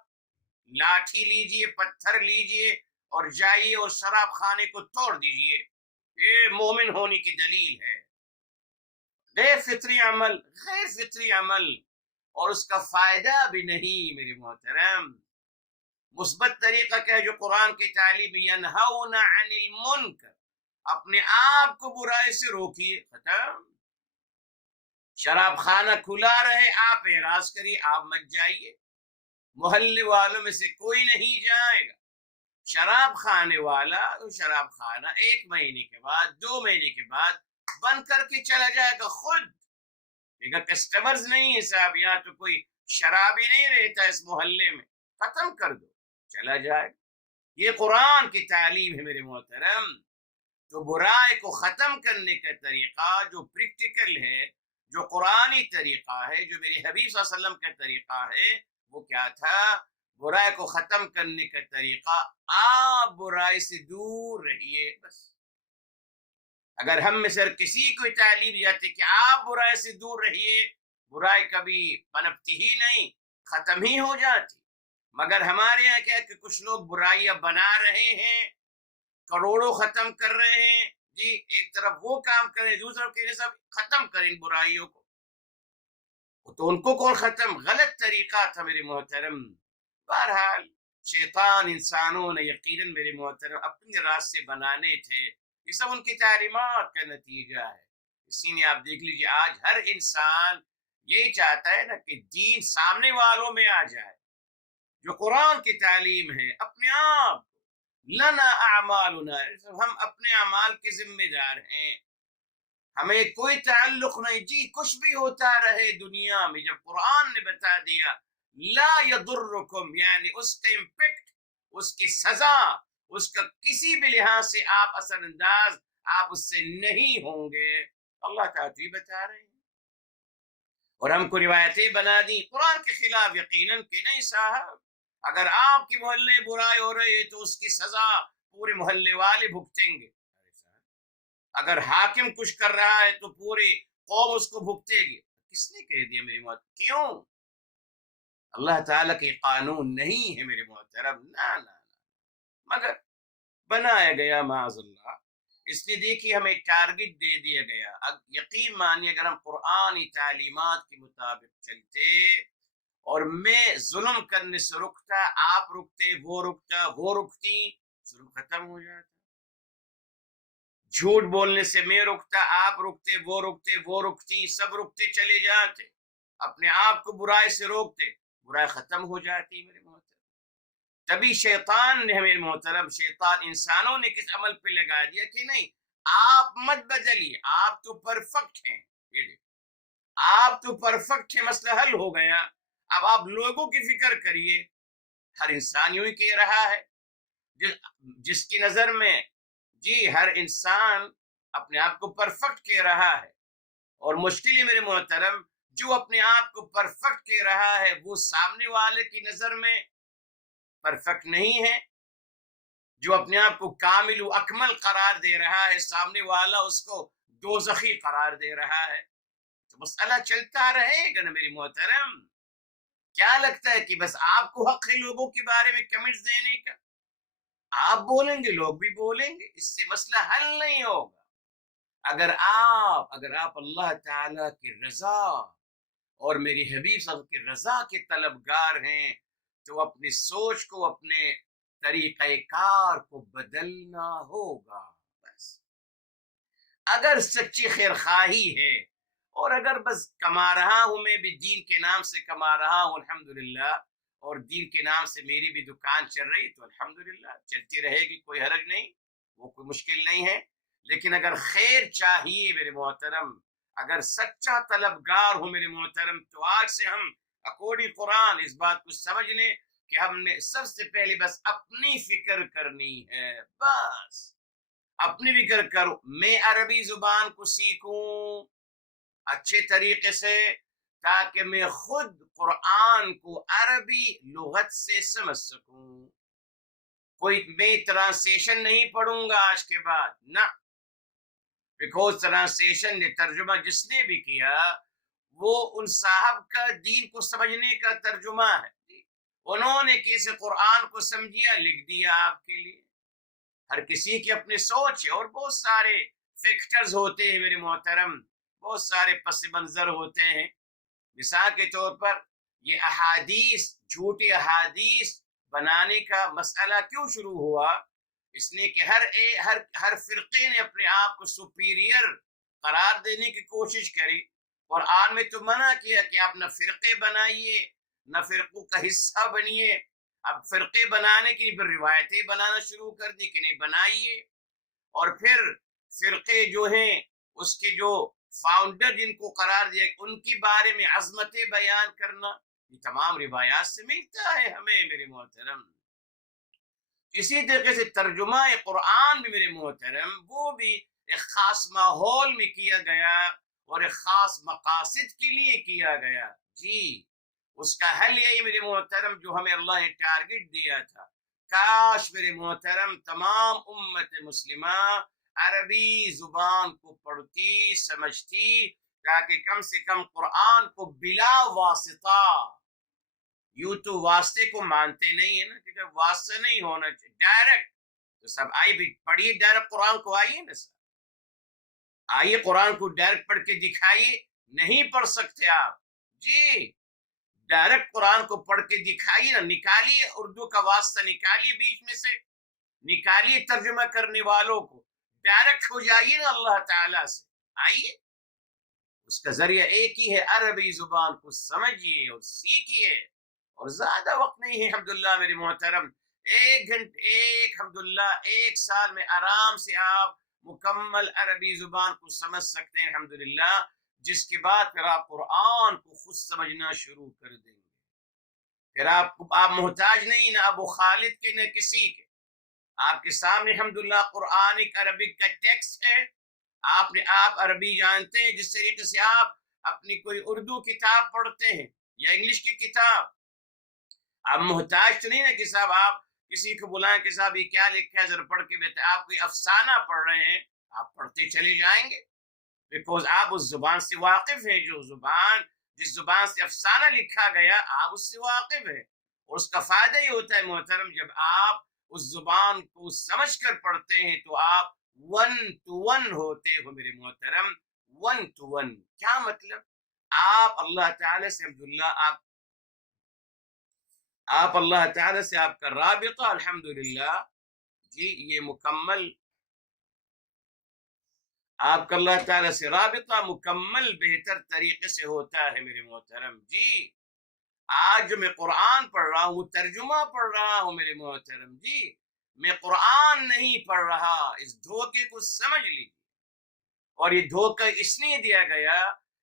لاٹھی لیجئے، پتھر لیجئے اور جائیے اور شراب خانے کو توڑ دیجئے، یہ مومن ہونے کی دلیل ہے۔ غیر فطری عمل، غیر فطری عمل، اور اس کا فائدہ بھی نہیں میرے محترم۔ مثبت طریقہ کیا ہے جو قرآن کی تعلیم، ینہون عن المنکر، اپنے آپ کو برائی سے روکیے، ختم۔ شراب خانہ کھلا رہے، آپ اعراض کریے، آپ مت جائیے، محلے والوں میں سے کوئی نہیں جائے گا۔ شراب خانے والا شراب خانہ 1 مہینے کے بعد، 2 مہینے کے بعد بند کر کے چلا جائے گا خود، دیکھا کسٹمرز نہیں ہے صاحب، یہاں تو کوئی شرابی نہیں رہتا اس محلے میں، ختم کر دو، چلا جائے گا۔ یہ قرآن کی تعلیم ہے میرے محترم۔ تو برائی کو ختم کرنے کا طریقہ جو پریکٹیکل ہے، جو قرآنی طریقہ ہے، جو میرے حبیب صلی اللہ علیہ وسلم کا طریقہ ہے، وہ کیا تھا؟ برائی کو ختم کرنے کا طریقہ، آپ برائی سے دور رہیے بس۔ اگر ہم میں سے کسی کو تعلیم جاتی کہ آپ برائی سے دور رہیے، برائی کبھی پنپتی ہی نہیں، ختم ہی ہو جاتی۔ مگر ہمارے یہاں کیا کہ کچھ لوگ برائیاں بنا رہے ہیں، کروڑوں ختم کر رہے ہیں، جی ایک طرف وہ کام کریں، دوسرا کہ سب ختم کریں برائیوں کو، تو ان کو کون ختم؟ غلط طریقہ تھا میرے محترم۔ بہرحال شیطان انسانوں نے یقیناً میرے محترم اپنے راستے بنانے تھے، یہ سب ان کی تعلیمات کا نتیجہ ہے۔ اسی لیے آپ دیکھ لیجیے آج ہر انسان یہی چاہتا ہے نا کہ دین سامنے والوں میں آ جائے، جو قرآن کی تعلیم ہے، اپنے آپ لنا اعمالنا، ہم اپنے اعمال کے ذمہ دار ہیں، ہمیں کوئی تعلق نہیں، جی کچھ بھی ہوتا رہے دنیا میں، جب قرآن نے بتا دیا لا یضرکم، یعنی اس کا امپیکٹ، اس کی سزا، اس کا کسی بھی لحاظ سے آپ اثر انداز آپ اس سے نہیں ہوں گے، اللہ تعالیٰ بتا رہے ہیں۔ اور ہم کو روایتیں بنا دی قرآن کے خلاف، یقیناً کہ نہیں صاحب، اگر آپ کے محلے برائی ہو رہی ہے تو اس کی سزا پورے محلے والے بھگتیں گے، اگر حاکم کچھ کر رہا ہے تو پوری قوم اس کو بھگتے گی۔ کس نے کہہ دیا میری موت؟ کیوں؟ اللہ تعالیٰ کے قانون نہیں ہے میرے محترم، نہ نہ، مگر بنایا گیا معاذ اللہ۔ اس لیے دیکھیے ہمیں ٹارگٹ دے دیا گیا، یقین مانیے اگر ہم قرآنی تعلیمات کے مطابق چلتے اور میں ظلم کرنے سے رکتا، آپ رکتے، وہ رکتا، وہ رکتی، ظلم ختم ہو جاتا۔ جھوٹ بولنے سے میں رکتا، آپ رکتے، وہ رکتے، وہ رکتی، سب رکتے چلے جاتے، اپنے آپ کو برائی سے روکتے، برائی ختم ہو جاتی میرے محترم۔ تبھی شیطان نے ہمیں محترم، شیطان انسانوں نے کس عمل پہ لگا دیا کہ نہیں آپ مت بدلیے، آپ تو پرفیکٹ ہیں، آپ تو پرفیکٹ ہیں، مسئلہ حل ہو گیا، اب آپ لوگوں کی فکر کریے۔ ہر انسان یوں ہی کہہ رہا ہے، جس کی نظر میں جی ہر انسان اپنے آپ کو پرفیکٹ کہہ رہا ہے، اور مشکل ہے میرے محترم جو اپنے آپ کو پرفیکٹ کہہ رہا ہے وہ سامنے والے کی نظر میں پرفیکٹ نہیں ہے، جو اپنے آپ کو کامل و اکمل قرار دے رہا ہے سامنے والا اس کو دوزخی قرار دے رہا ہے، تو مسئلہ چلتا رہے گا نا میری محترم۔ کیا لگتا ہے کہ بس آپ کو حق ہے لوگوں کے بارے میں کمنٹس دینے کا؟ آپ بولیں گے لوگ بھی بولیں گے، اس سے مسئلہ حل نہیں ہوگا۔ اگر آپ اللہ تعالی کی رضا اور میری حبیب صلی اللہ علیہ وسلم کی رضا کے طلبگار ہیں تو اپنی سوچ کو، اپنے طریقہ کار کو بدلنا ہوگا بس۔ اگر سچی خیر خواہی ہے اور اگر بس کما رہا ہوں، میں بھی دین کے نام سے کما رہا ہوں الحمدللہ، اور دین کے نام سے میری بھی دکان چل رہی تو الحمدللہ چلتی رہے گی، کوئی حرج نہیں، وہ کوئی مشکل نہیں ہے۔ لیکن اگر خیر چاہیے میرے محترم، اگر سچا طلبگار ہوں میرے محترم، تو آج سے ہم اکورڈنگ قرآن اس بات کو سمجھ لیں کہ ہم نے سب سے پہلے بس اپنی فکر کرنی ہے، بس اپنی فکر کرو، میں عربی زبان کو سیکھوں اچھے طریقے سے تاکہ میں خود قرآن کو عربی لغت سے سمجھ سکوں. کوئی میں ٹرانسلیشن نہیں پڑھوں گا آج کے بعد، نہ، بیکوز ٹرانسلیشن نے ترجمہ جس نے بھی کیا وہ ان صاحب کا دین کو سمجھنے کا ترجمہ ہے. انہوں نے کیسے قرآن کو سمجھیا، لکھ دیا آپ کے لیے. ہر کسی کی اپنی سوچ ہے اور بہت سارے فیکٹرز ہوتے ہیں میرے محترم، بہت سارے پس منظر ہوتے ہیں. مثال کے طور پر یہ احادیث، جھوٹی احادیث بنانے کا مسئلہ کیوں شروع ہوا؟ اس نے کہ ہر فرقے نے اپنے آپ کو سپیریئر قرار دینے کی کوشش کری. قرآن میں تو منع کیا کہ آپ نہ فرقے بنائیے نہ فرقوں کا حصہ بنیے. اب فرقے بنانے کی پھر روایتیں بنانا شروع کر دی کہ نہیں بنائیے، اور پھر فرقے جو ہیں اس کے جو فاؤنڈر جن کو قرار دیا ان کی بارے میں عظمتیں بیان کرنا، یہ تمام روایات سے ملتا ہے ہمیں میرے محترم. اسی طریقے سے ترجمہ قرآن بھی میرے محترم وہ بھی ایک خاص ماحول میں کیا گیا اور ایک خاص مقاصد کے لیے کیا گیا. جی اس کا حل یہی میرے محترم جو ہمیں اللہ نے ٹارگٹ دیا تھا. کاش میرے محترم تمام امت مسلمہ عربی زبان کو پڑھتی سمجھتی تاکہ کم سے کم قرآن کو بلا واسطہ، یوں تو واسطے کو مانتے نہیں ہیں نا کہ جب واسطہ نہیں ہونا چاہیے، ڈائریکٹ تو سب آئیے بھی پڑھیے ڈائریکٹ قرآن کو، آئیے نا سر، آئیے قرآن کو ڈائریکٹ پڑھ کے دکھائیے. نہیں پڑھ سکتے آپ، جی ڈائریکٹ قرآن کو پڑھ کے دکھائیے نا، نکالیے اردو کا واسطہ، نکالیے بیچ میں سے، نکالیے ترجمہ کرنے والوں کو، ڈائریکٹ ہو جائیے نا اللہ تعالیٰ سے. آئیے، اس کا ذریعہ ایک ہی ہے، عربی زبان کو سمجھیے اور سیکھیے. اور زیادہ وقت نہیں ہے الحمدللہ میرے محترم، 1 گھنٹے الحمدللہ 1 سال میں آرام سے آپ مکمل عربی زبان کو سمجھ سکتے ہیں الحمدللہ، جس کے بعد پھر آپ قرآن کو خود سمجھنا شروع کر دیں گے. پھر آپ محتاج نہیں نہ ابو خالد کے نہ کسی کے. آپ کے سامنے الحمدللہ قرآنک عربک کا ٹیکسٹ ہے. آپ عربی جانتے ہیں، جس طریقے سے آپ اپنی کوئی اردو کتاب پڑھتے ہیں یا انگلش کی کتاب، آپ محتاج تو نہیں نا کہ صاحب آپ کسی کو بلائیں کہ صاحب یہ کیا لکھا ہے ذرا پڑھ کے بتائیں. آپ کوئی افسانہ پڑھ رہے ہیں، آپ پڑھتے چلے جائیں گے بیکوز آپ اس زبان سے واقف ہیں. جس زبان سے افسانہ لکھا گیا آپ اس سے واقف ہیں، اور اس کا فائدہ یہ ہوتا ہے محترم جب آپ اس زبان کو سمجھ کر پڑھتے ہیں تو آپ 1 to 1 ہوتے ہو میرے محترم. 1 to 1 کیا مطلب؟ آپ اللہ تعالی سے عبداللہ آپ اللہ تعالی سے آپ کا رابطہ الحمدللہ، جی یہ مکمل، آپ کا اللہ تعالیٰ سے رابطہ مکمل بہتر طریقے سے ہوتا ہے میرے محترم. جی آج جو میں قرآن پڑھ رہا ہوں وہ ترجمہ پڑھ رہا ہوں میرے محترم. جی میں قرآن نہیں پڑھ رہا، اس دھوکے کو سمجھ لیجیے. اور یہ دھوکہ اس لیے دیا گیا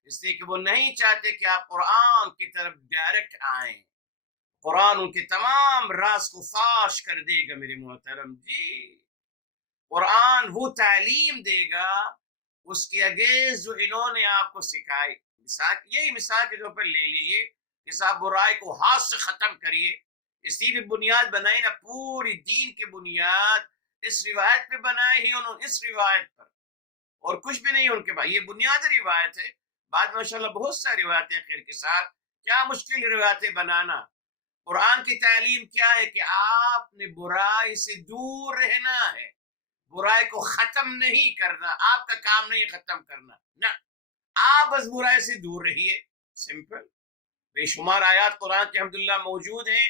اس لیے کہ وہ نہیں چاہتے کہ آپ قرآن کی طرف ڈائریکٹ آئیں. قرآن ان کے تمام راز کو فاش کر دے گا میرے محترم. جی قرآن وہ تعلیم دے گا اس کے اگینسٹ جو انہوں نے آپ کو سکھائی. یہی مثال کے طور پر لے لیجیے کہ صاحب برائی کو ہاتھ سے ختم کریے، اسی بھی بنیاد بنائی نا، پوری دین کی بنیاد اس روایت پہ بنائی ہی انہوں، اس روایت پر، اور کچھ بھی نہیں ان کے بعد. یہ بنیادی روایت ہے، بعد میں ماشاءاللہ بہت ساری روایتیں خیر کے ساتھ. کیا مشکل روایتیں بنانا. قرآن کی تعلیم کیا ہے کہ آپ نے برائی سے دور رہنا ہے، برائی کو ختم نہیں کرنا. آپ کا کام نہیں ختم کرنا، نہ، آپ بس برائی سے دور رہیے. سمپل. بے شمار آیات قرآن کے الحمدللہ موجود ہیں،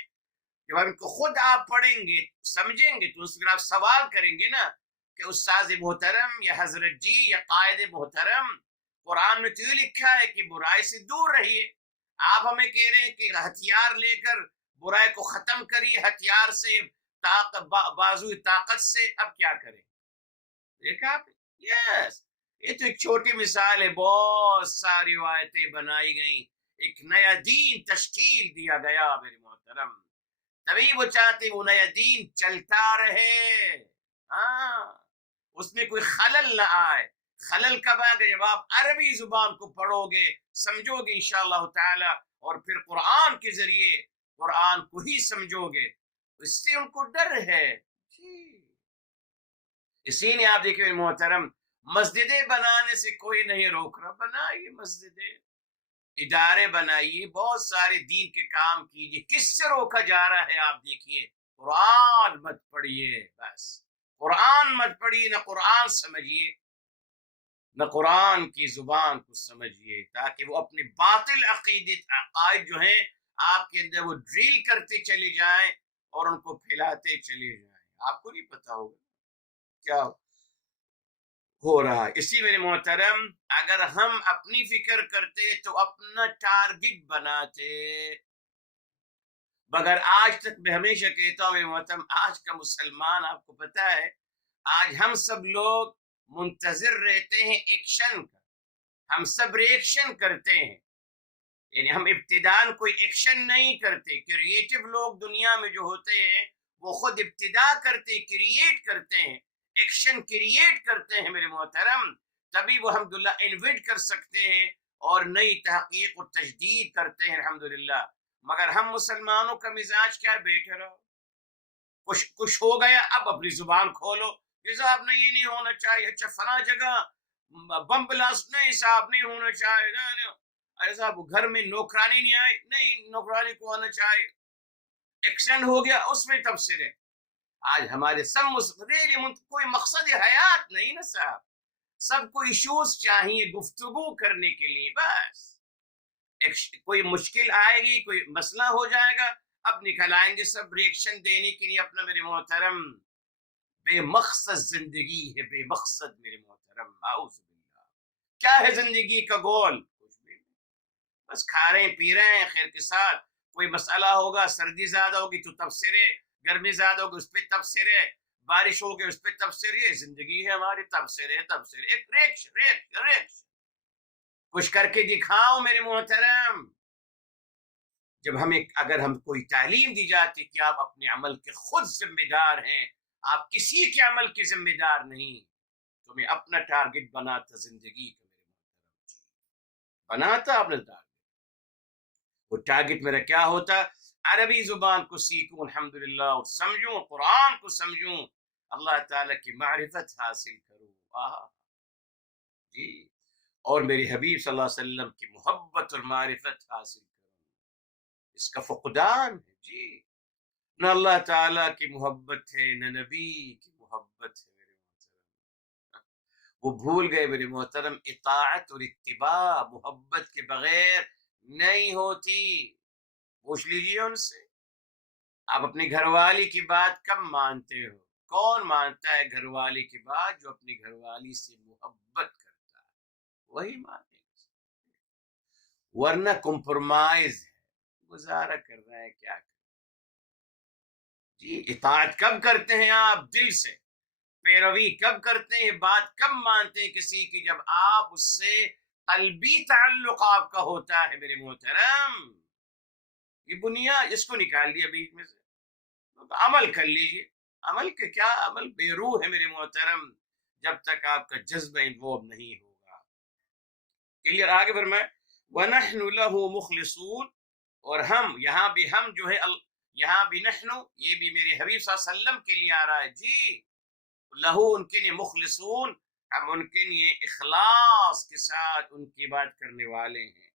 جب ان کو خود آپ پڑھیں گے سمجھیں گے تو اس پر آپ سوال کریں گے نا کہ استاذ محترم یا حضرت جی یا قائد محترم، قرآن میں تو یہ لکھا ہے کہ برائی سے دور رہیے، آپ ہمیں کہہ رہے ہیں کہ ہتھیار لے کر برائی کو ختم کریے، ہتھیار سے، بازو طاقت سے. اب کیا کریں؟ دیکھا آپ؟ یس، یہ تو ایک چھوٹی مثال ہے، بہت ساری روایتیں بنائی گئیں، ایک نیا دین تشکیل دیا گیا میرے محترم. تبھی وہ چاہتے وہ نیا دین چلتا رہے، ہاں اس میں کوئی خلل نہ آئے۔ خلل کب آئے گا؟ جب آپ عربی زبان کو پڑھو گے، سمجھو گے انشاءاللہ تعالی، اور پھر قرآن کے ذریعے قرآن کو ہی سمجھو گے، اس سے ان کو ڈر ہے جی۔ اسی لیے آپ دیکھیں محترم، مسجدیں بنانے سے کوئی نہیں روک رہا، بنائیے مسجدیں، ادارے بنائیے، بہت سارے دین کے کام کیجیے، کس سے روکا جا رہا ہے؟ آپ دیکھیے، قرآن مت پڑھیے، بس قرآن مت پڑھیے، نہ قرآن سمجھیے، نہ قرآن کی زبان کو سمجھیے، تاکہ وہ اپنے باطل عقائد جو ہیں آپ کے اندر وہ ڈریل کرتے چلے جائیں اور ان کو پھیلاتے چلے جائیں، آپ کو نہیں پتا ہوگا کیا ہو رہا ہے۔ اسی میرے محترم، اگر ہم اپنی فکر کرتے تو اپنا ٹارگٹ بناتے، مگر آج تک میں ہمیشہ کہتا ہوں میرے محترم، آج کا مسلمان آپ کو پتا ہے، آج ہم سب لوگ منتظر رہتے ہیں ایکشن کا، ہم سب ریئیکشن کرتے ہیں، یعنی ہم ابتداءً کوئی ایکشن نہیں کرتے۔ کریٹو لوگ دنیا میں جو ہوتے ہیں وہ خود ابتدا کرتے، کریٹ کرتے ہیں، ایکشن کریٹ کرتے ہیں میرے محترم، تبھی وہ الحمدللہ انویٹ کر سکتے ہیں اور نئی تحقیق و تجدید کرتے ہیں الحمدللہ۔ مگر ہم مسلمانوں کا مزاج کیا ہے؟ بیٹھے رہو، کچھ ہو گیا اب اپنی زبان کھولو کہ صاحب نہیں، یہ نہیں ہونا چاہیے، اچھا فلاں جگہ بم بلاسٹ نہیں صاحب، نہیں ہونا چاہیے، ارے صاحب گھر میں نوکرانی نہیں آئی، نہیں نوکرانی کو آنا چاہیے، ایکسیڈنٹ ہو گیا اس میں تبصرے۔ آج ہمارے سب کوئی مقصد حیات نہیں نا صاحب، سب کو ایشوز چاہیے گفتگو کرنے کے لیے، بس کوئی مشکل آئے گی، کوئی مسئلہ ہو جائے گا، اب نکل آئیں گے سب ریئیکشن دینے کے لیے اپنا۔ میرے محترم، بے مقصد زندگی ہے، بے مقصد میرے محترم، اعوذ باللہ۔ کیا ہے زندگی کا گول؟ کچھ بھی نہیں، بس کھا رہے ہیں پی رہے ہیں خیر کے ساتھ، کوئی مسئلہ ہوگا، سردی زیادہ ہوگی تو تبصرے، گرمی زیادہ ہوگی اس پہ تبصرے، بارش ہوگی اس پہ تبصرے، زندگی ہے ہماری، تبصرے ایک ریکشن کچھ کر کے دکھاؤ میرے محترم۔ جب اگر ہم کوئی تعلیم دی جاتی کہ آپ اپنے عمل کے خود ذمہ دار ہیں، آپ کسی کے عمل کے ذمہ دار نہیں، تو میں اپنا ٹارگٹ بناتا زندگی کا میرے محترم، بناتا اپنا ٹارگٹ۔ وہ ٹارگٹ میرا کیا ہوتا؟ عربی زبان کو سیکھوں الحمدللہ، اور سمجھوں، قرآن کو سمجھوں، اللہ تعالیٰ کی معرفت حاصل کروں، جی، اور میرے حبیب صلی اللہ علیہ وسلم کی محبت اور معرفت حاصل کروں۔ اس کا فقدان ہے جی، نہ اللہ تعالیٰ کی محبت ہے، نہ نبی کی محبت ہے میرے محترم۔ وہ بھول گئے میرے محترم، اطاعت اور اتباع محبت کے بغیر نہیں ہوتی۔ پوچھ لیجیے ان سے، آپ اپنی گھر والی کی بات کب مانتے ہو؟ کون مانتا ہے گھر والی کی بات؟ جو اپنی گھر والی سے محبت کرتا ہے وہی مانے گا، ورنہ کمپرومائز ہے، گزارا کر رہا ہے کیا کریں جی۔ اطاعت کب کرتے ہیں آپ؟ دل سے۔ پیروی کب کرتے ہیں، بات کب مانتے ہیں کسی کی؟ جب آپ اس سے قلبی تعلق آپ کا ہوتا ہے میرے محترم۔ یہ بنیاد، اس کو نکال دیا بیچ میں سے، تو عمل کر لیجیے۔ عمل کے کیا؟ عمل بے روح ہے میرے محترم، جب تک آپ کا جذبہ انوالو نہیں ہوگا۔ کلیئر؟ آگے فرمائے وَنَحْنُ لَهُ مُخْلِصُونَ، اور ہم، یہاں بھی ہم جو ہے، یہاں بھی نحنو، یہ بھی میرے حبیب صلی اللہ علیہ وسلم کے لیے آ رہا ہے جی، لہو ان کے لیے، مخلصون ہم ان کے لیے اخلاص کے ساتھ ان کی بات کرنے والے ہیں۔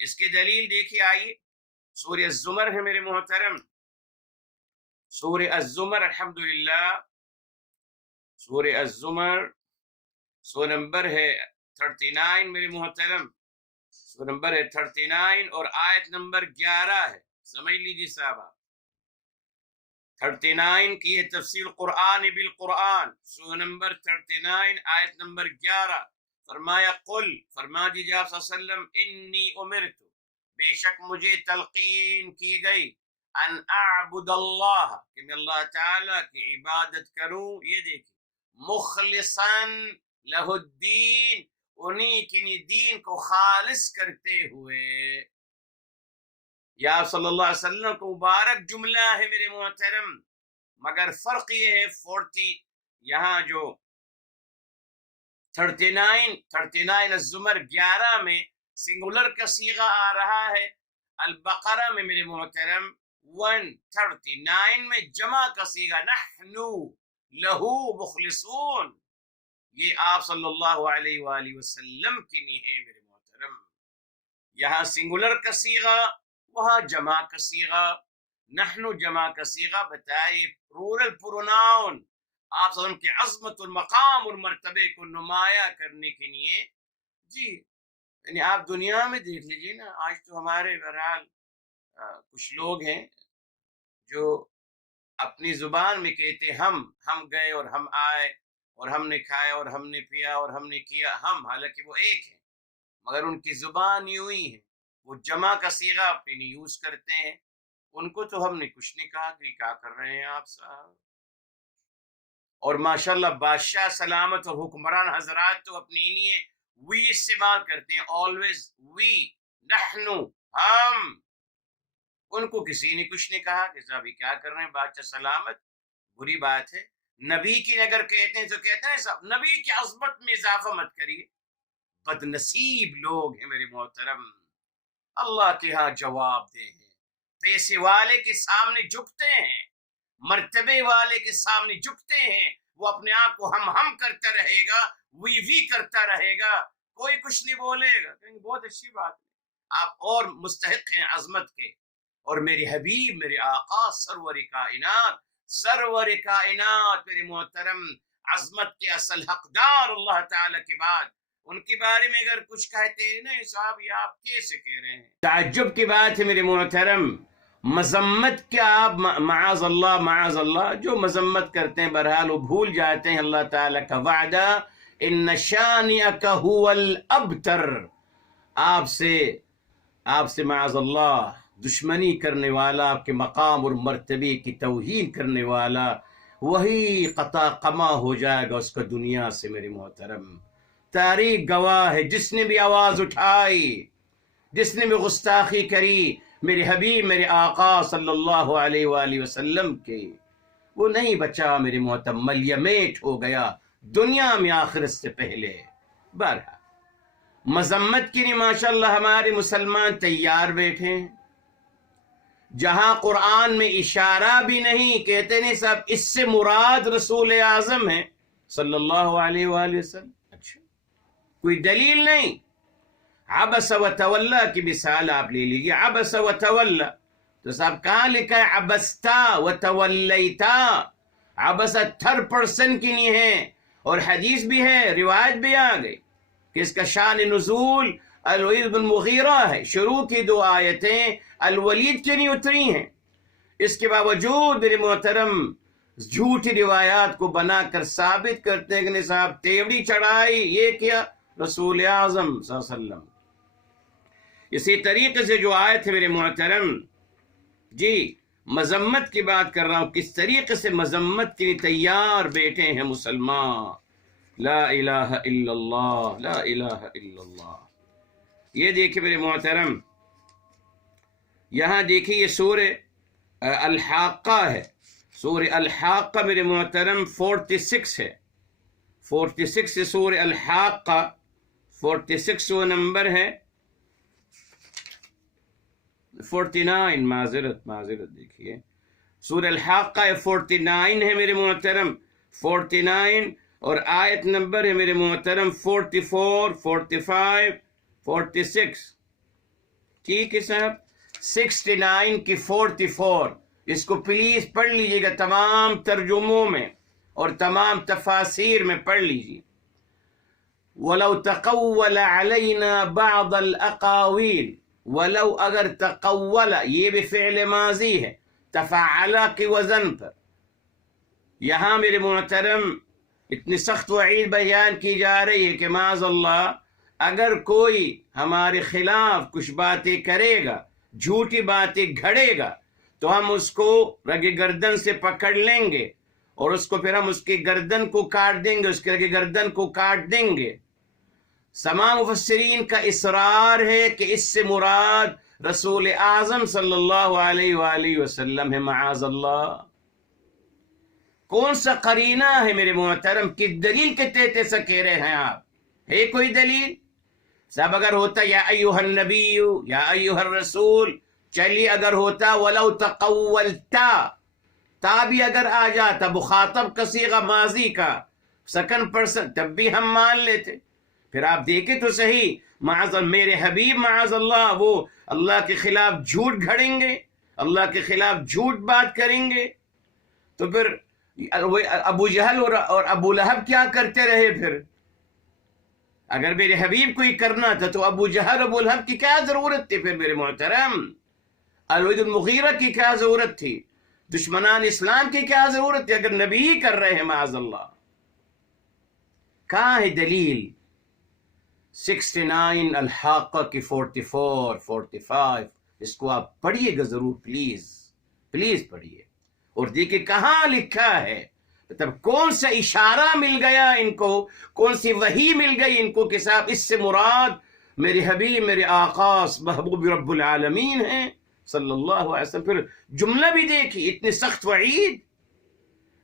اس کی دلیل دیکھیے، آئیے، سورہ الزمر ہے میرے محترم، سورہ الزمر الحمدللہ، سورہ الزمر، سورہ نمبر ہے 39 میرے محترم، سورہ نمبر ہے 39 اور آیت نمبر 11 ہے، سمجھ لیجیے صاحب آپ، 39 کی ہے تفسیر قرآن بالقرآن، سورہ نمبر 39 آیت نمبر 11، فرمایا قل، فرما دیجیے آپ صلی اللہ علیہ وسلم، انی امرت، بے شک مجھے تلقین کی گئی، ان اعبد اللہ، کہ میں اللہ تعالیٰ کی عبادت کروں، یہ دیکھیں، مخلصاً لہ الدین، انہی کی دین کو خالص کرتے ہوئے، یا صلی اللہ علیہ وسلم کو مبارک جملہ ہے میرے محترم، مگر فرق یہ ہے 40 یہاں جو 39 الزمر 11 میں سنگولر کا صیغہ آ رہا ہے، البقرہ میں میرے محترم 139 میں جمع کا صیغہ نحنو لہو مخلصون، یہ آپ صلی اللہ علیہ وآلہ وسلم کی نہیں ہے میرے محترم۔ یہاں سنگولر کا صیغہ، وہاں جمع کا صیغہ، نحنو جمع کا صیغہ بتائے پلورل پروناؤن آپ صلی اللہ علیہ وسلم کی عظمت المقام اور مرتبے کو نمایاں کرنے کے لیے۔ جی یعنی آپ دنیا میں دیکھ لیجیے نا، آج تو ہمارے بہرحال کچھ لوگ ہیں جو اپنی زبان میں کہتے ہم گئے اور ہم آئے اور ہم نے کھایا اور ہم نے پیا اور ہم نے کیا، ہم، حالانکہ وہ ایک ہے مگر ان کی زبان یوں ہی ہے، وہ جمع کا صیغہ اپنے لیے یوز کرتے ہیں۔ ان کو تو ہم نے کچھ نہیں کہا کہ کیا کر رہے ہیں آپ صاحب، اور ماشاءاللہ بادشاہ سلامت اور حکمران حضرات تو اپنے لیے وی استعمال کرتے ہیں، آلویز وی، نحنو، ہم، ان کو کسی نے کچھ نہیں کہا کہ صاحب کیا کر رہے ہیں بادشاہ سلامت، بری بات ہے۔ نبی کی اگر کہتے ہیں تو کہتے ہیں صاحب نبی کی عظمت میں اضافہ مت کریے۔ بد نصیب لوگ ہیں میرے محترم، اللہ کے ہاں جواب دے ہیں، پیسے والے کے سامنے جھکتے ہیں، مرتبے والے کے سامنے جھکتے ہیں، وہ اپنے آپ کو ہم کرتا رہے گا، وی کرتا رہے گا، کوئی کچھ نہیں بولے گا، کہیں بہت اچھی بات ہے، آپ اور مستحق ہیں عظمت کے۔ اور میرے حبیب، میرے آقا، سرور کائنات میرے محترم، عظمت کے اصل حقدار اللہ تعالی کے بعد ان کے بارے میں اگر کچھ کہتے ہیں نہیں صاحب یہ آپ کیسے کہہ رہے ہیں؟ تعجب کی بات ہے میرے محترم، مذمت کیا آپ معاذ اللہ جو مذمت کرتے ہیں بہرحال وہ بھول جاتے ہیں اللہ تعالیٰ کا وعدہ، ان شانئک هو الابتر، آپ سے معاذ اللہ دشمنی کرنے والا، آپ کے مقام اور مرتبے کی توہین کرنے والا، وہی قطع قما ہو جائے گا اس کا دنیا سے میرے محترم۔ تاریخ گواہ ہے، جس نے بھی آواز اٹھائی، جس نے بھی گستاخی کری میرے حبیب، میرے آقا صلی اللہ علیہ وآلہ وسلم کے، وہ نہیں بچا میرے محترم، ملیمیٹ ہو گیا دنیا میں آخرت سے پہلے۔ بہرحال مذمت کے لیے ماشاءاللہ ہمارے مسلمان تیار بیٹھے ہیں، جہاں قرآن میں اشارہ بھی نہیں، کہتے نہیں صاحب اس سے مراد رسول اعظم ہے صلی اللہ علیہ وآلہ وسلم، اچھا کوئی دلیل نہیں۔ عبس و تولا کی مثال آپ لے لیجیے، عبس و تولا تو صاحب کہاں لکھا ہے عبستا و تولیتا، عبس تھرڈ پرسن کی نہیں ہے، اور حدیث بھی ہے، روایت بھی آ گئی کہ اس کا شان نزول الولید بن مغیرہ ہے، شروع کی 2 آیتیں الولید کے لیے اتری ہیں، اس کے باوجود میرے محترم جھوٹی روایات کو بنا کر ثابت کرتے ہیں کہ نہیں صاحب تیوڑی چڑھائی، یہ کیا رسول اعظم صلی اللہ علیہ وسلم۔ اسی طریقے سے جو آیت ہے میرے محترم، جی مذمت کی بات کر رہا ہوں، کس طریقے سے مذمت کے لیے تیار بیٹھے ہیں مسلمان، لا الہ الا اللہ، لا الہ الا اللہ۔ یہ دیکھیں میرے محترم، یہاں دیکھیں یہ سورہ الحاقہ ہے، سورہ الحاقہ میرے محترم 46 ہے، 46 سے سورہ الحاقہ 46 نمبر ہے، 49 معذرت دیکھیے، سورہ الحاقہ 49 ہے میرے محترم، 49 اور آیت نمبر ہے میرے محترم 44 45 46، ٹھیک ہے صاحب، 69 کی 44، اس کو پلیز پڑھ لیجئے گا، تمام ترجموں میں اور تمام تفاسیر میں پڑھ لیجئے۔ وَلَوْ تَقَوَّلَ عَلَيْنَا بَعْضَ الْأَقَاوِيلِ، ولو اگر تقول، یہ بھی فعل ماضی ہے تفعل کی وزن پر، یہاں میرے محترم اتنی سخت وعید بیان کی جا رہی ہے کہ معاذ اللہ اگر کوئی ہمارے خلاف کچھ باتیں کرے گا، جھوٹی باتیں گھڑے گا، تو ہم اس کو رگ گردن سے پکڑ لیں گے اور اس کو پھر ہم اس کی گردن کو کاٹ دیں گے، اس کے رگ گردن کو کاٹ دیں گے۔ تمام مفسرین کا اصرار ہے کہ اس سے مراد رسول اعظم صلی اللہ علیہ وآلہ وسلم ہے، معاذ اللہ۔ کون سا قرینہ ہے میرے محترم؟ کس دلیل کے تحت ایسا کہہ رہے ہیں آپ؟ ہے کوئی دلیل؟ صاحب اگر ہوتا یا ایوہ النبی یا ایوہ الرسول، چلیے اگر ہوتا ولو تقولتا، تا بھی اگر آ جاتا مخاطب کا صیغہ ماضی کا سیکنڈ پرسن، تب بھی ہم مان لیتے۔ پھر آپ دیکھیں تو صحیح، معاذ میرے حبیب معاذ اللہ وہ اللہ کے خلاف جھوٹ گھڑیں گے، اللہ کے خلاف جھوٹ بات کریں گے، تو پھر ابو جہل اور ابو لہب کیا کرتے رہے؟ پھر اگر میرے حبیب کو ہی کرنا تھا تو ابو جہل ابو لہب کی کیا ضرورت تھی؟ پھر میرے محترم الولید المغیرہ کی کیا ضرورت تھی؟ دشمنان اسلام کی کیا ضرورت تھی اگر نبی ہی کر رہے ہیں معاذ اللہ؟ کہاں ہے دلیل؟ 69 الحاقہ کی 44 45 اس کو آپ پڑھیے گا ضرور، پلیز پلیز پڑھیے اور دیکھیں کہاں لکھا ہے، مطلب کون سا اشارہ مل گیا ان کو، کون سی وحی مل گئی ان کو کہ صاحب اس سے مراد میرے حبیب میرے آقا محبوب رب العالمین ہیں صلی اللہ علیہ وسلم۔ پھر جملہ بھی دیکھی، اتنی سخت وعید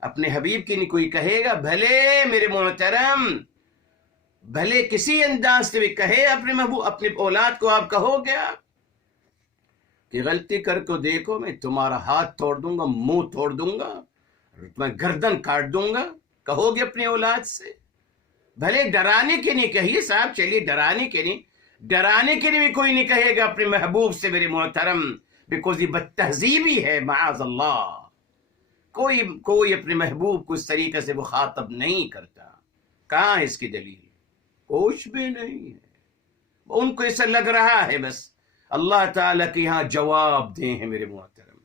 اپنے حبیب کی نہیں کوئی کہے گا، بھلے میرے محترم بھلے کسی انداز سے بھی کہے اپنے محبوب اپنی اولاد کو، آپ کہو گیا کہ غلطی کر کو دیکھو میں تمہارا ہاتھ توڑ دوں گا، منہ توڑ دوں گا، میں گردن کاٹ دوں گا، کہو گے اپنی اولاد سے؟ بھلے ڈرانے کے نہیں کہیے صاحب، چلیے ڈرانے کے نہیں، ڈرانے کے لیے بھی کوئی نہیں کہے گا اپنے محبوب سے میرے محترم، بیکوز یہ بد تہذیبی ہے معاذ اللہ۔ کوئی اپنے محبوب کو اس طریقے سے مخاطب نہیں کرتا۔ کہاں ہے اس کی دلیل؟ کچھ بھی نہیں ہے، ان کو ایسا لگ رہا ہے بس اللہ تعالیٰ کے یہاں جواب دیں ہیں میرے محترم۔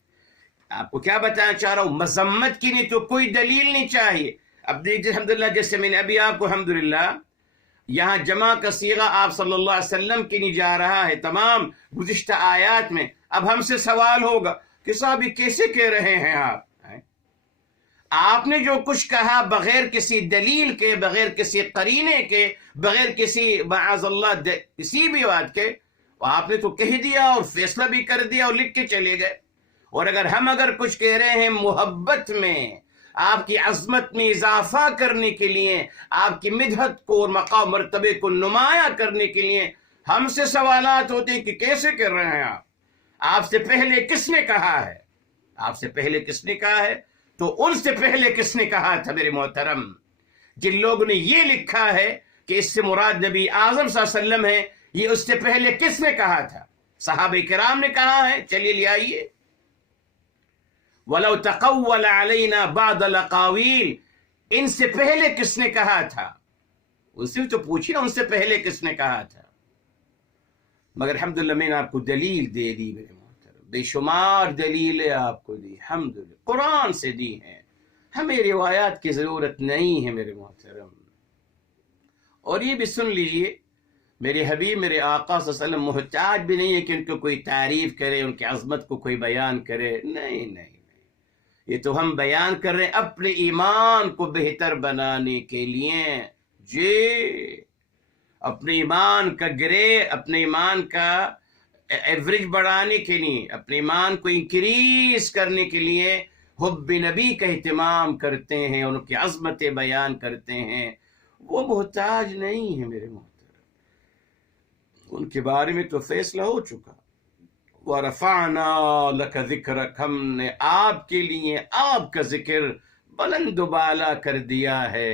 آپ کو کیا بتانا چاہ رہا ہوں، مذمت کی نہیں تو کوئی دلیل نہیں چاہیے۔ اب دیکھیے الحمدللہ، جیسے میں نے ابھی آپ کو الحمدللہ یہاں جمع کا صیغہ آپ صلی اللہ علیہ وسلم کی نہیں جا رہا ہے تمام گزشتہ آیات میں۔ اب ہم سے سوال ہوگا کہ صاحب یہ کیسے کہہ رہے ہیں آپ نے جو کچھ کہا بغیر کسی دلیل کے، بغیر کسی قرینے کے، بغیر کسی معاذ اللہ کسی بھی بات کے، آپ نے تو کہہ دیا اور فیصلہ بھی کر دیا اور لکھ کے چلے گئے۔ اور اگر کچھ کہہ رہے ہیں محبت میں، آپ کی عظمت میں اضافہ کرنے کے لیے، آپ کی مدحت کو اور مقام مرتبے کو نمایاں کرنے کے لیے ہم سے سوالات ہوتے ہیں کہ کیسے کر رہے ہیں آپ سے پہلے کس نے کہا ہے؟ آپ سے پہلے کس نے کہا ہے؟ تو ان سے پہلے کس نے کہا تھا میرے محترم؟ جن لوگوں نے یہ لکھا ہے کہ اس سے مراد نبی اعظم صلی اللہ علیہ وسلم ہے، یہ اس سے پہلے کس نے کہا تھا؟ صحابہ کرام نے کہا ہے۔ چلیے لے آئیے، وَلَوْ تَقَوَّلَ عَلَيْنَا بَعْضَ الْأَقَاوِيلِ، ان سے پہلے کس نے کہا تھا؟ ان سے تو پوچھیے ان سے پہلے کس نے کہا تھا؟ مگر الحمدللہ میں نے آپ کو دلیل دے دی میرے محترم، بے شمار دلیلیں آپ کو دی، الحمدللہ قرآن سے دی ہیں، ہمیں روایات کی ضرورت نہیں ہے میرے محترم۔ اور یہ بھی سن لیجئے، میرے حبیب میرے آقا صلی اللہ علیہ وسلم محتاج بھی نہیں ہے کہ ان کو کوئی تعریف کرے، ان کی عظمت کو کوئی بیان کرے، نہیں نہیں، یہ تو ہم بیان کر رہے ہیں اپنے ایمان کو بہتر بنانے کے لیے، جی اپنے ایمان کا اپنے ایمان کا ایوریج بڑھانے کے لیے، اپنے ایمان کو انکریز کرنے کے لیے حب نبی کا اہتمام کرتے ہیں، ان کی عظمتیں بیان کرتے ہیں۔ وہ محتاج نہیں ہے میرے محترم، ان کے بارے میں تو فیصلہ ہو چکا۔ وَرَفَعْنَا لَكَ ذِكْرَكَ، ہم نے آپ کے لیے آپ کا ذکر بلند و بالا کر دیا ہے۔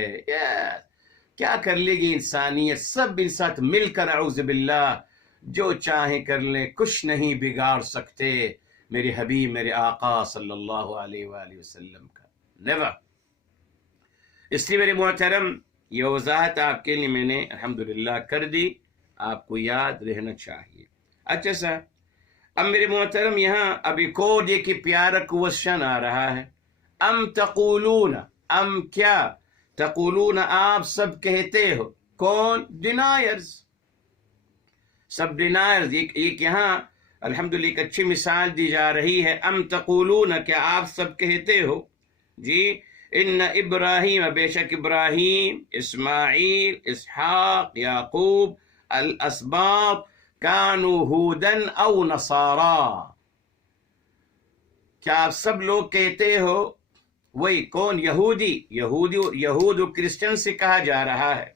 کیا کر لے گی انسانیت؟ سب انسان مل کر اعوذ باللہ جو چاہیں کر لیں، کچھ نہیں بگاڑ سکتے میرے حبیب میرے آقا صلی اللہ علیہ وآلہ وسلم کا، نیور۔ اس لیے میرے محترم یہ وضاحت آپ کے لیے میں نے الحمدللہ کر دی، آپ کو یاد رہنا چاہیے۔ اچھا سر، اب میرے محترم یہاں اب ایک اور دیکھیے پیارا کوشچن آ رہا ہے، ام تقولون، ام کیا تقولون آپ سب کہتے ہو، کون؟ ڈینائرز، سب ڈینائرز۔ ایک یہاں الحمدللہ ایک اچھی مثال دی جا رہی ہے، ام تقولون، کیا آپ سب کہتے ہو جی، ان ابراہیم، بے شک ابراہیم، اسماعیل، اسحاق، یعقوب، الاسباط کانوا ہودن او نصارا، کیا آپ سب لوگ کہتے ہو، وہی کون؟ یہود و کرسچن سے کہا جا رہا ہے،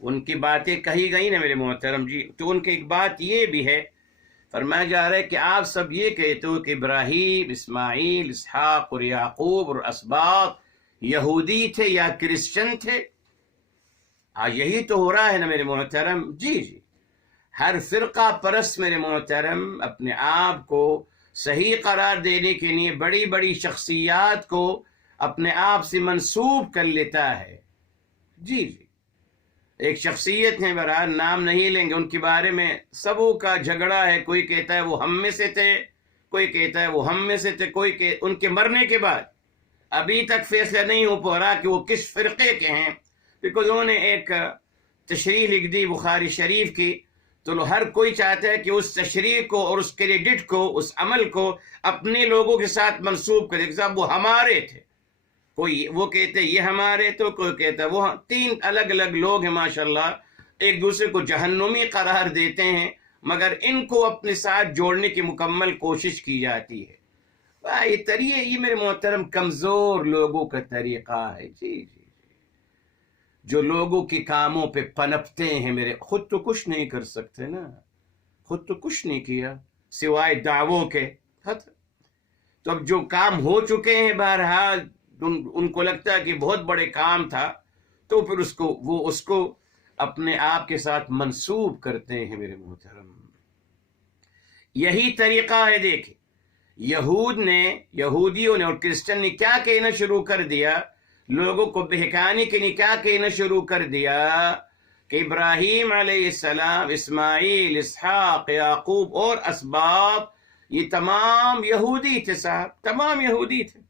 ان کی باتیں کہی گئی نا میرے محترم جی، تو ان کی ایک بات یہ بھی ہے، فرمایا جا رہا ہے کہ آپ سب یہ کہتے ہو کہ ابراہیم، اسماعیل، اسحاق اور یعقوب اور اسباط یہودی تھے یا کرسچن تھے؟ یہی تو ہو رہا ہے نا میرے محترم جی۔ ہر فرقہ پرست میرے محترم اپنے آپ کو صحیح قرار دینے کے لیے بڑی بڑی شخصیات کو اپنے آپ سے منسوب کر لیتا ہے جی۔ ایک شخصیت ہے، بہرحال نام نہیں لیں گے، ان کے بارے میں سبوں کا جھگڑا ہے، کوئی کہتا ہے وہ ہم میں سے تھے، کوئی کہتا ہے وہ ہم میں سے تھے، کوئی ان کے مرنے کے بعد ابھی تک فیصلہ نہیں ہو پا رہا کہ وہ کس فرقے کے ہیں، بیکاز انہوں نے ایک تشریح لکھ دی بخاری شریف کی، تو ہر کوئی چاہتا ہے کہ اس تشریح کو اور اس کریڈٹ کو، اس عمل کو اپنے لوگوں کے ساتھ منسوب کرے کہ صاحب وہ ہمارے تھے، کوئی وہ کہتے یہ ہمارے، تو کوئی کہتا وہ، تین الگ الگ لوگ ہیں ماشاءاللہ، ایک دوسرے کو جہنمی قرار دیتے ہیں، مگر ان کو اپنے ساتھ جوڑنے کی مکمل کوشش کی جاتی ہے۔ یہ میرے محترم کمزور لوگوں کا طریقہ ہے جی۔ جو لوگوں کے کاموں پہ پنپتے ہیں، میرے خود تو کچھ نہیں کر سکتے نا، خود تو کچھ نہیں کیا سوائے دعووں کے، تو اب جو کام ہو چکے ہیں بہرحال ان کو لگتا ہے کہ بہت بڑے کام تھا، تو پھر اس کو اپنے آپ کے ساتھ منسوب کرتے ہیں میرے محترم۔ یہی طریقہ ہے، دیکھیں یہودیوں نے اور کرسچن نے کیا کہنا شروع کر دیا، لوگوں کو بہکانے کے لیے کیا کہنا شروع کر دیا کہ ابراہیم علیہ السلام، اسماعیل، اسحاق، یعقوب اور اسباط یہ تمام یہودی تھے صاحب، تمام یہودی تھے،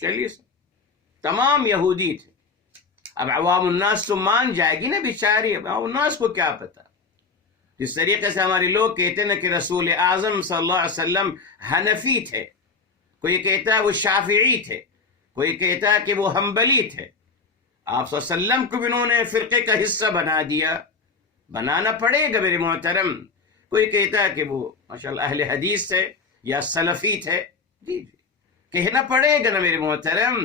چلیے تمام یہودی تھے۔ اب عوام الناس تو مان جائے گی نا بیچاری، اب عوام الناس کو کیا پتا، جس طریقے سے ہمارے لوگ کہتے ہیں کہ رسول اعظم صلی اللہ علیہ وسلم حنفی تھے، کوئی کہتا ہے وہ شافعی تھے، کوئی کہتا ہے کہ وہ حنبلی تھے، آپ صلی اللہ علیہ وسلم کو بھی انہوں نے فرقے کا حصہ بنا دیا، بنانا پڑے گا میرے محترم۔ کوئی کہتا ہے کہ وہ ماشاءاللہ اہل حدیث تھے یا سلفی تھے، جی کہنا پڑے گا نا میرے محترم۔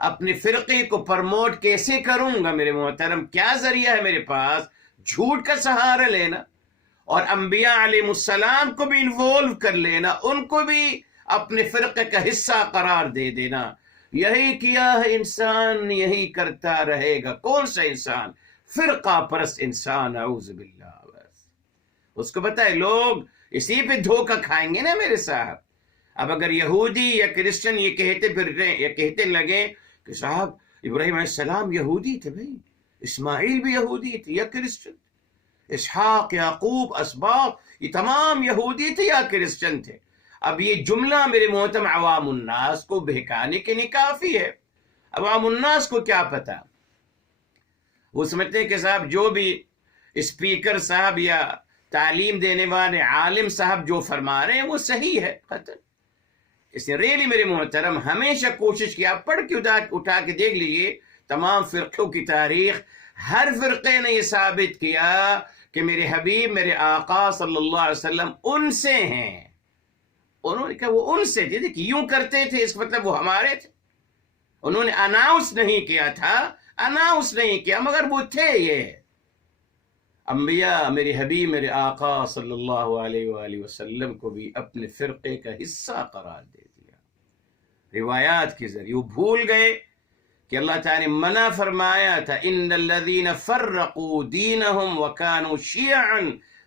اپنے فرقے کو پرموٹ کیسے کروں گا میرے محترم؟ کیا ذریعہ ہے میرے پاس؟ جھوٹ کا سہارا لینا، اور انبیاء علیہ السلام کو بھی انوالو کر لینا، ان کو بھی اپنے فرقے کا حصہ قرار دے دینا۔ یہی کیا ہے انسان، یہی کرتا رہے گا۔ کون سا انسان؟ فرقہ پرست انسان، اعوذ باللہ۔ اس کو پتہ ہے لوگ اسی پہ دھوکہ کھائیں گے نا میرے صاحب۔ اب اگر یہودی یا کرسچن یہ کہتے پھر رہے یا کہتے لگے کہ صاحب ابراہیم علیہ السلام یہودی تھے، بھائی اسماعیل بھی یہودی تھے یا کرسچن، اسحاق، یعقوب، اسباط یہ تمام یہودی تھے یا کرسچن تھے، اب یہ جملہ میرے محترم عوام الناس کو بہکانے کے لیے کافی ہے۔ عوام الناس کو کیا پتا، وہ سمجھتے ہیں کہ صاحب جو بھی اسپیکر صاحب یا تعلیم دینے والے عالم صاحب جو فرما رہے ہیں وہ صحیح ہے، قطعا۔ اس نے ریلی میرے محترم ہمیشہ کوشش کیا، پڑھ کے اٹھا کے دیکھ لیجئے تمام فرقوں کی تاریخ، ہر فرقے نے یہ ثابت کیا کہ میرے حبیب، میرے آقا صلی اللہ علیہ وسلم ان سے ہیں۔ انہوں نے کہا وہ ان سے تھے، کہ یوں کرتے تھے اس مطلب وہ ہمارے تھے، انہوں نے اناؤنس نہیں کیا تھا، اناؤنس نہیں کیا، مگر وہ تھے۔ یہ انبیاء میرے حبیب میرے آقا صلی اللہ علیہ وآلہ وسلم کو بھی اپنے فرقے کا حصہ قرار دے دیا روایات کے ذریعے۔ وہ بھول گئے کہ اللہ تعالی نے منع فرمایا تھا، ان الذین فرقوا دینہم وکانوا شیعا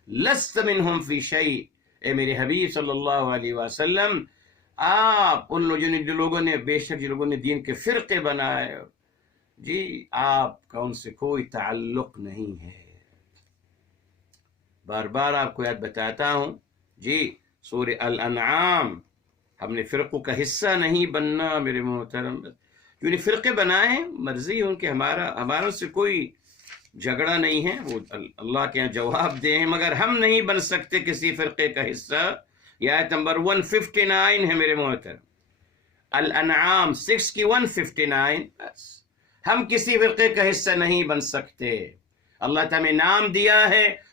لست منہم فی شیء۔ اے میرے حبیب صلی اللہ علیہ وسلم، آپ ان لوگوں نے بے شک جو لوگوں نے دین کے فرقے بنائے، جی آپ کا ان سے کوئی تعلق نہیں ہے۔ بار بار آپ کو یاد بتاتا ہوں جی، سورہ الانعام، ہم نے فرقوں کا حصہ نہیں بننا میرے محترم، جو نے فرقے بنائے ہیں مرضی ان کے، ہمارا سے کوئی جھگڑا نہیں ہے، وہ اللہ کے یہاں جواب دیں، مگر ہم نہیں بن سکتے کسی فرقے کا حصہ۔ یہ آیت نمبر 159 ہے میرے محترم، الانعام 6 کی 159، بس ہم کسی فرقے کا حصہ نہیں بن سکتے۔ اللہ تعالیٰ نے نام دیا ہے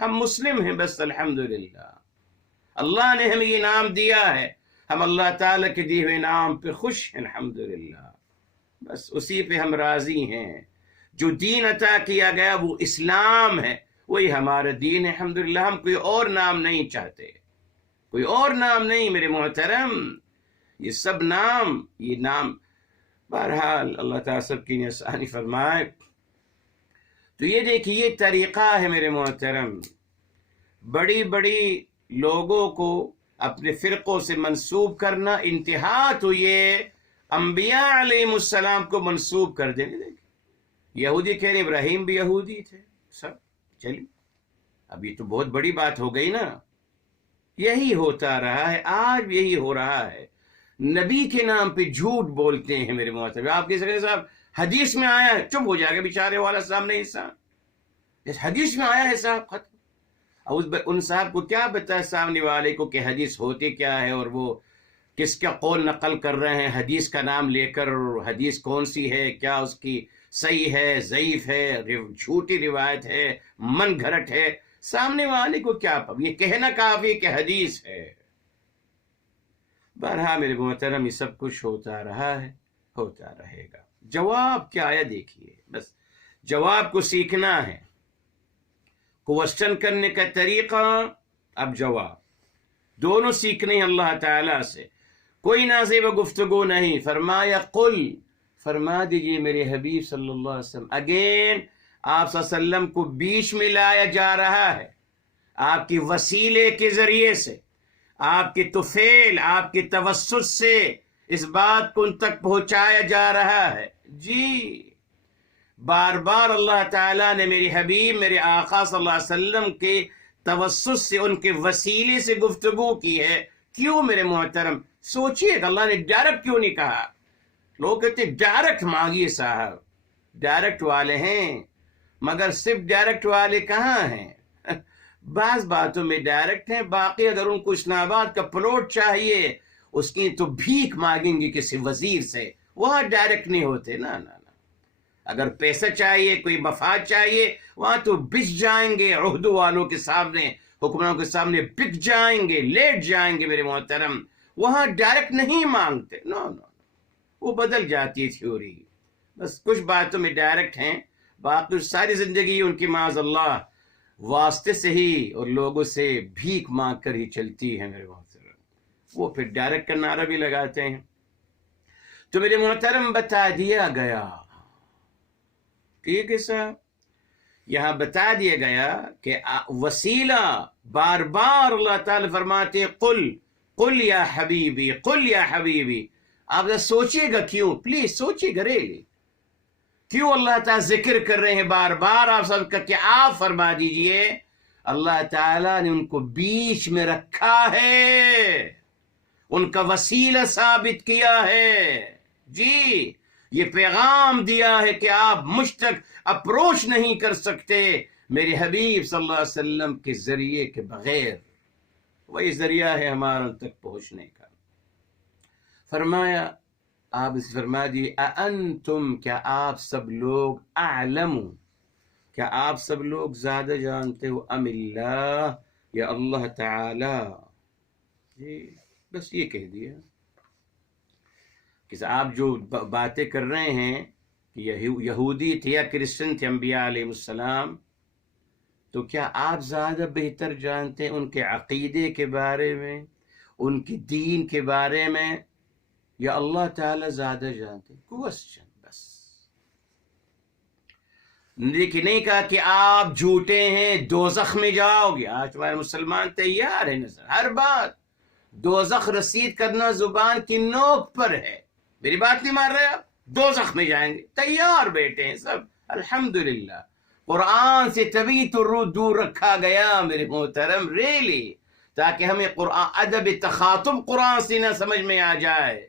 ہم مسلم ہیں بس، الحمدللہ اللہ نے ہمیں یہ نام دیا ہے، ہم اللہ تعالیٰ کے دیے ہوئے نام پہ خوش ہیں، الحمدللہ بس اسی پہ ہم راضی ہیں۔ جو دین عطا کیا گیا وہ اسلام ہے، وہی ہمارا دین ہے، الحمدللہ۔ ہم کوئی اور نام نہیں چاہتے، کوئی اور نام نہیں میرے محترم، یہ سب نام، یہ نام بہرحال اللہ تعالیٰ سب کی آسانی فرمائے۔ تو یہ دیکھیے یہ طریقہ ہے میرے محترم، بڑی بڑی لوگوں کو اپنے فرقوں سے منسوب کرنا، انتہا تو یہ انبیاء علیہ السلام کو منسوب کر دینے۔ دیکھیں یہودی کہہ رہے ابراہیم بھی یہودی تھے، سب چلیے اب یہ تو بہت بڑی بات ہو گئی نا۔ یہی ہوتا رہا ہے، آج بھی یہی ہو رہا ہے، نبی کے نام پہ جھوٹ بولتے ہیں میرے محترم۔ آپ کہہ سکتے صاحب حدیث میں آیا ہے، چپ ہو جائے گا بیچارے والا سامنے انسان، حدیث میں آیا ہے صاحب، ختم۔ اب ان صاحب کو کیا بتا سامنے والے کو کہ حدیث ہوتی کیا ہے، اور وہ کس کا قول نقل کر رہے ہیں حدیث کا نام لے کر، حدیث کون سی ہے، کیا اس کی صحیح ہے، ضعیف ہے، جھوٹی روایت ہے، من گھڑت ہے، سامنے والے کو کیا یہ کہنا کافی کہ حدیث ہے۔ بہرحال میرے محترم یہ سب کچھ ہوتا رہا ہے، ہوتا رہے گا۔ جواب کیا آیا دیکھیے، بس جواب کو سیکھنا ہے، کوشچن کرنے کا طریقہ، اب جواب دونوں سیکھنے ہیں اللہ تعالیٰ سے، کوئی نازیب گفتگو نہیں۔ فرمایا قل، فرما دیجئے میرے حبیب صلی اللہ علیہ وسلم، اگین آپ صلی اللہ علیہ وسلم کو بیچ میں لایا جا رہا ہے، آپ کی وسیلے کے ذریعے سے، آپ کے طفیل، آپ کے توسط سے اس بات کو ان تک پہنچایا جا رہا ہے۔ جی بار بار اللہ تعالیٰ نے میرے حبیب، میرے آقا صلی اللہ علیہ وسلم کے توسط سے، ان کے وسیلے سے گفتگو کی ہے۔ کیوں میرے محترم؟ سوچئے کہ اللہ نے ڈائریکٹ کیوں نہیں کہا؟ لوگ کہتے ڈائریکٹ مانگیے صاحب، ڈائریکٹ والے ہیں، مگر صرف ڈائریکٹ والے کہاں ہیں؟ بعض باتوں میں ڈائریکٹ ہیں، باقی اگر ان کو اسلام آباد کا پلاٹ چاہیے اس کی تو بھیک مانگیں گے کسی وزیر سے، وہاں ڈائریکٹ نہیں ہوتے نا۔ اگر پیسہ چاہیے، کوئی مفاد چاہیے، وہاں تو بک جائیں گے، عہدوں والوں کے سامنے، حکمرانوں کے سامنے بک جائیں گے، لیٹ جائیں گے میرے محترم، وہاں ڈائریکٹ نہیں مانگتے، نو، وہ بدل جاتی ہے تھیوری۔ بس کچھ باتوں میں ڈائریکٹ ہیں، باقی ساری زندگی ان کی معاذ اللہ واسطے سے ہی اور لوگوں سے بھیک مانگ کر ہی چلتی ہے میرے محترم، وہ پھر ڈائریکٹ کا نعرہ بھی لگاتے ہیں۔ تو میرے محترم بتا دیا گیا، ٹھیک ہے صاحب، یہاں بتا دیا گیا کہ وسیلہ بار بار اللہ تعالی فرماتے ہیں قل، قل یا حبیبی، قل یا حبیبی۔ آپ سوچئے گا کیوں، پلیز سوچئے گا ریلی، کیوں اللہ تعالیٰ ذکر کر رہے ہیں بار بار آپ سب کا، کہ آپ فرما دیجئے اللہ تعالیٰ نے ان کو بیچ میں رکھا ہے، ان کا وسیلہ ثابت کیا ہے۔ جی یہ پیغام دیا ہے کہ آپ مجھ تک اپروچ نہیں کر سکتے میرے حبیب صلی اللہ علیہ وسلم کے ذریعے کے بغیر، وہی ذریعہ ہے ہمارا ان تک پہنچنے کا۔ فرمایا آپ اس فرما دیے اَأَنْتُمْ، کیا آپ سب لوگ، اعلم، کیا آپ سب لوگ زیادہ جانتے ہو، ام اللہ، یا اللہ تعالی۔ جی بس یہ کہہ دیا کہ آپ جو باتیں کر رہے ہیں کہ یہودی تھے یا کرسچن تھے انبیاء علیہ السلام، تو کیا آپ زیادہ بہتر جانتے ہیں ان کے عقیدے کے بارے میں، ان کی دین کے بارے میں، یا اللہ تعالیٰ زیادہ جانتے؟ کوشچن بس، لیکن نہیں کہا کہ آپ جھوٹے ہیں دوزخ میں جاؤ گے۔ آج تمہارے مسلمان تیار ہے نظر، ہر بات دوزخ رسید کرنا زبان کی نوک پر ہے، میری بات نہیں مان رہے آپ، دوزخ میں جائیں گے، تیار بیٹھے ہیں سب، الحمدللہ۔ قرآن سے تبھی تو روح دور رکھا گیا میرے محترم، ریلی، تاکہ ہمیں قرآن ادب تخاطب قرآن سے نہ سمجھ میں آ جائے۔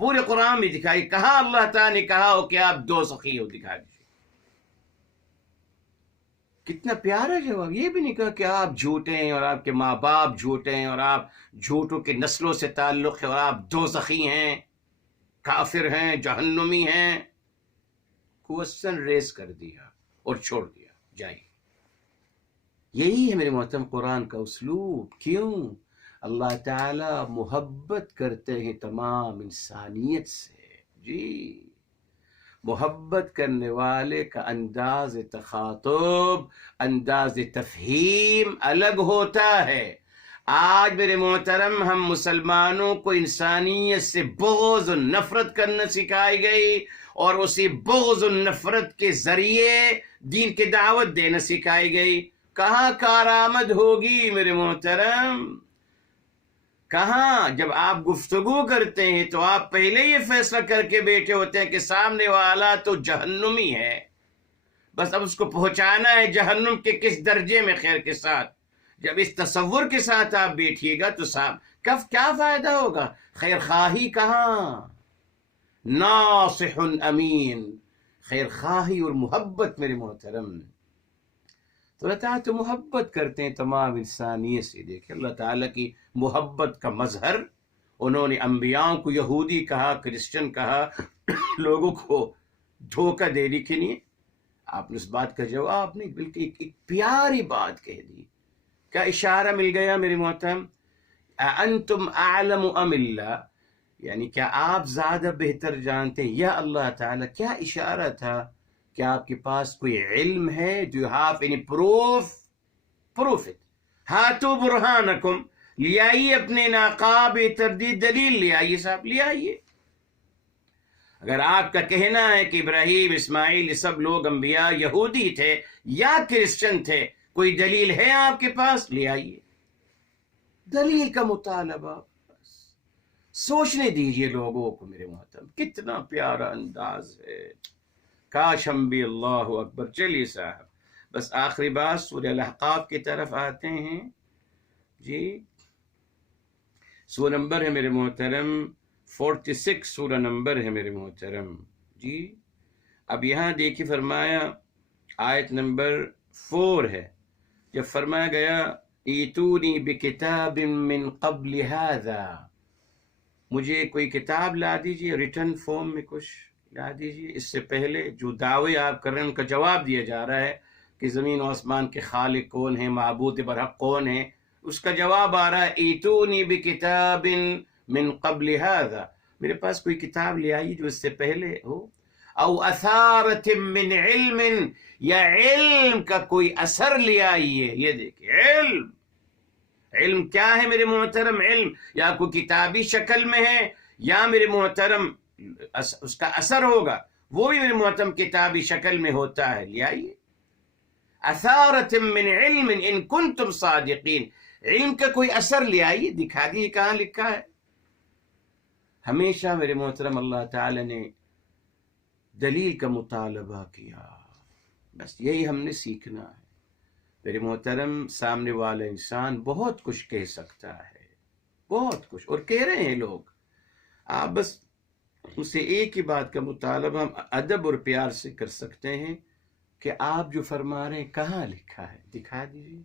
پورے قرآن میں دکھائی، کہاں اللہ تعالیٰ نے کہا ہو کہ آپ دوزخی ہو، دکھا دیجیے۔ کتنا پیارا جواب، یہ بھی نہیں کہا کہ آپ جھوٹے ہیں اور آپ کے ماں باپ جھوٹے ہیں اور آپ جھوٹوں کے نسلوں سے تعلق ہے اور آپ دوزخی ہیں، کافر ہیں، جہنمی ہیں۔ کوشچن ریز کر دیا، اور چھوڑ دیا، جائیے۔ یہی ہے میرے محترم قرآن کا اسلوب۔ کیوں؟ اللہ تعالیٰ محبت کرتے ہیں تمام انسانیت سے، جی، محبت کرنے والے کا انداز تخاطب، انداز تفہیم الگ ہوتا ہے۔ آج میرے محترم ہم مسلمانوں کو انسانیت سے بغض و نفرت کرنا سکھائی گئی، اور اسی بغض و نفرت کے ذریعے دین کی دعوت دینا سکھائی گئی۔ کہاں کارآمد ہوگی میرے محترم؟ کہاں؟ جب آپ گفتگو کرتے ہیں تو آپ پہلے یہ فیصلہ کر کے بیٹھے ہوتے ہیں کہ سامنے والا تو جہنمی ہے، بس اب اس کو پہنچانا ہے جہنم کے کس درجے میں خیر کے ساتھ۔ جب اس تصور کے ساتھ آپ بیٹھیے گا تو کیا فائدہ ہوگا؟ خیر خواہی کہاں؟ ناصح امین، خیر خواہی اور محبت میرے محترم۔ تو اللہ تعالیٰ تو محبت کرتے ہیں تمام انسانیت سے۔ دیکھیں اللہ تعالیٰ کی محبت کا مظہر، انہوں نے انبیاءوں کو یہودی کہا، کرسچن کہا، لوگوں کو دھوکہ دینے کے لیے۔ آپ نے اس بات کا جواب نہیں، بلکہ ایک پیاری بات کہہ دی۔ کیا اشارہ مل گیا میرے محترم؟ انتم اعلم ام اللہ، یعنی کیا آپ زیادہ بہتر جانتے ہیں یا اللہ تعالیٰ؟ کیا اشارہ تھا؟ کیا آپ کے پاس کوئی علم ہے؟ Do you have any proof? Proof it. ہاتھو برہانکم، لے آئیے اپنے ناقاب تردید دلیل، لے آئیے صاحب، لے آئیے۔ اگر آپ کا کہنا ہے کہ ابراہیم، اسماعیل، یہ سب لوگ انبیاء یہودی تھے یا کرسچن تھے، کوئی دلیل ہے آپ کے پاس؟ لے آئیے۔ دلیل کا مطالبہ، بس سوچنے دیجئے لوگوں کو میرے محترم۔ کتنا پیارا انداز ہے، کاش ہم بھی۔ اللہ اکبر۔ چلیے صاحب، بس آخری بات سورہ الاحقاف کی طرف آتے ہیں، جی، سورہ نمبر ہے میرے محترم 46، سورہ نمبر ہے میرے محترم، جی۔ اب یہاں دیکھیے فرمایا، آیت نمبر 4 ہے، جب فرمایا گیا ایتونی بکتاب من قبل ھذا، مجھے کوئی کتاب لا دیجیے، ریٹن فارم میں کچھ لا دیجیے، اس سے پہلے جو دعوے آپ کر رہے ہیں ان کا جواب دیا جا رہا ہے کہ زمین و آسمان کے خالق کون ہیں، معبود برحق کون ہیں، اس کا جواب آ رہا ہے ایتونی بکتاب من قبل ھذا، میرے پاس کوئی کتاب لے آئیے جو اس سے پہلے ہو، او اثارت من علم، یا علم کا کوئی اثر لے آئیے۔ یہ دیکھیں علم، علم کیا ہے میرے محترم؟ علم یا کوئی کتابی شکل میں ہے یا میرے محترم اس کا اثر ہوگا، وہ بھی میرے محترم کتابی شکل میں ہوتا ہے، لے آئیے۔ اثارت من علم ان کنتم صادقین، علم کا کوئی اثر لے آئیے، دکھا دیجیے کہاں لکھا ہے۔ ہمیشہ میرے محترم اللہ تعالی نے دلیل کا مطالبہ کیا، بس یہی ہم نے سیکھنا ہے میرے محترم۔ سامنے والا انسان بہت کچھ کہہ سکتا ہے، بہت کچھ، اور کہہ رہے ہیں لوگ، آپ بس ان سے ایک ہی بات کا مطالبہ ہم ادب اور پیار سے کر سکتے ہیں کہ آپ جو فرما رہے ہیں کہاں لکھا ہے، دکھا دیجیے۔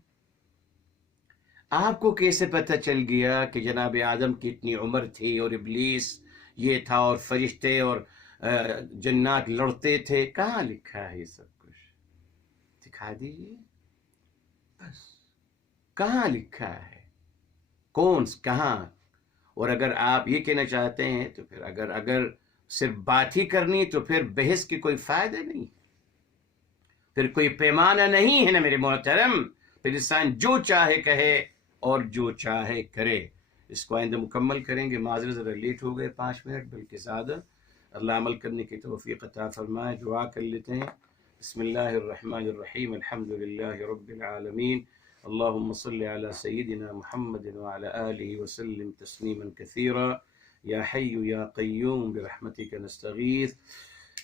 آپ کو کیسے پتہ چل گیا کہ جناب آدم کی اتنی عمر تھی اور ابلیس یہ تھا اور فرشتے اور جنات لڑتے تھے؟ کہاں لکھا ہے یہ سب کچھ؟ دکھا دیجیے بس، کہاں لکھا ہے، کون کہاں؟ اور اگر آپ یہ کہنا چاہتے ہیں تو پھر اگر صرف بات ہی کرنی تو پھر بحث کی کوئی فائدہ نہیں، پھر کوئی پیمانہ نہیں ہے نا میرے محترم، پھر انسان جو چاہے کہے اور جو چاہے کرے۔ اس کو آئندہ مکمل کریں گے، معذرت ذرا لیٹ ہو گئے 5 منٹ بلکہ زیادہ۔ اللہ عمل کرنے کی توفیق عطا فرمائے۔ دعا کر لیتے ہیں۔ بسم اللہ الرحمن الرحیم، الحمد للہ رب العالمین، اللہم صل علی سیدنا محمد وعلی آلہ وسلم تسلیما کثیرا، یا حی یا قیوم برحمتک نستغیث،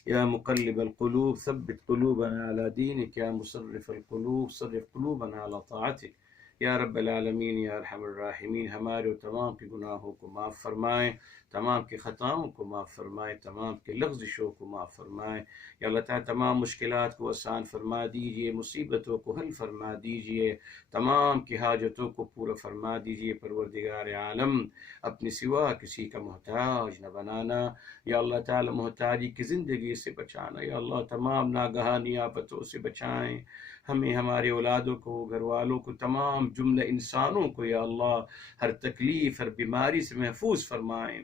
یا مقلب القلوب ثبت قلوبنا على دینک، یا مصرف القلوب صرف قلوبنا على طاعتک، یا رب العالمین یا ارحم الراحمین ہمارے تمام کے گناہوں کو معاف فرمائیں، تمام کی خطاؤں کو معاف فرمائیں، تمام کے لغزشوں کو معاف فرمائیں۔ یا اللہ تعالیٰ تمام مشکلات کو آسان فرما دیجئے، مصیبتوں کو حل فرما دیجئے، تمام کی حاجتوں کو پورا فرما دیجئے۔ پروردگار عالم، اپنے سوا کسی کا محتاج نہ بنانا، یا اللہ تعالیٰ محتاجی کی زندگی سے بچانا، یا اللہ تمام ناگہانی آفتوں سے بچائیں ہمیں، ہمارے اولادوں کو، گھر والوں کو، تمام جملہ انسانوں کو یا اللہ ہر تکلیف، ہر بیماری سے محفوظ فرمائیں۔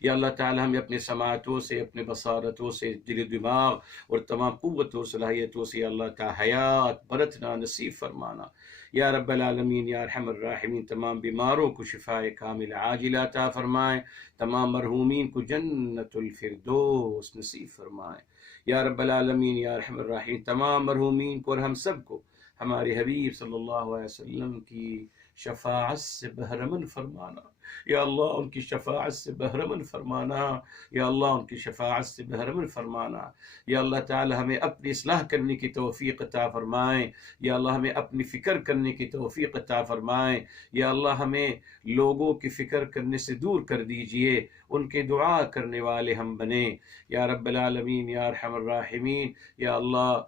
یا اللہ تعالیٰ ہمیں اپنے سماعتوں سے، اپنے بصارتوں سے، دل و دماغ اور تمام قوتوں اور صلاحیتوں سے یا اللہ کا حیات برتنا نصیب فرمانا۔ یا رب العالمین یا ارحم الراحمین تمام بیماروں کو شفائے کامل عاجلہ عطا فرمائیں، تمام مرحومین کو جنت الفردوس نصیب فرمائیں۔ یا رب العالمین یا ارحم الراحمین تمام مرحومین کو اور ہم سب کو ہمارے حبیب صلی اللہ علیہ وسلم کی شفاعت سے بہرمند فرمانا۔ یا اللہ ان کی شفاعت سے بہرمند فرمانا، یا اللہ ان کی شفاعت سے بہرمند فرمانا۔ یا اللہ تعالی ہمیں اپنی اصلاح کرنے کی توفیق عطا فرمائیں، یا اللہ ہمیں اپنی فکر کرنے کی توفیق عطا فرمائیں، یا اللہ ہمیں لوگوں کی فکر کرنے سے دور کر دیجئے، ان کے دعا کرنے والے ہم بنیں۔ یا رب العالمین یا ارحم الراحمین یا اللہ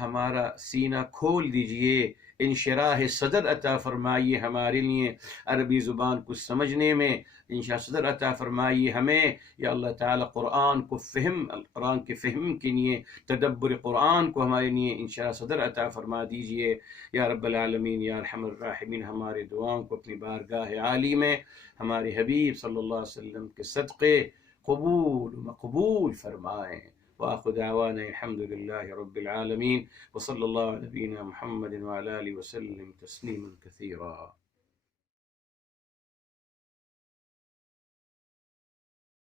ہمارا سینہ کھول دیجئے، انشراح صدر عطا فرمائیے ہمارے لیے، عربی زبان کو سمجھنے میں انشراح صدر عطا فرمائیے ہمیں۔ یا اللہ تعالی قرآن کے فہم کے لیے، تدبر قرآن کو ہمارے لیے انشراح صدر عطا فرما دیجئے۔ یا رب العالمین یا ارحم الراحمین ہمارے دعاؤں کو اپنی بارگاہ عالی میں ہمارے حبیب صلی اللہ علیہ وسلم کے صدقے قبول مقبول فرمائیں۔ وآخر دعوانا الحمد للہ رب العالمین، وصلی اللہ علی نبینا محمد وعلی آلہ وسلم تسلیما کثیرا۔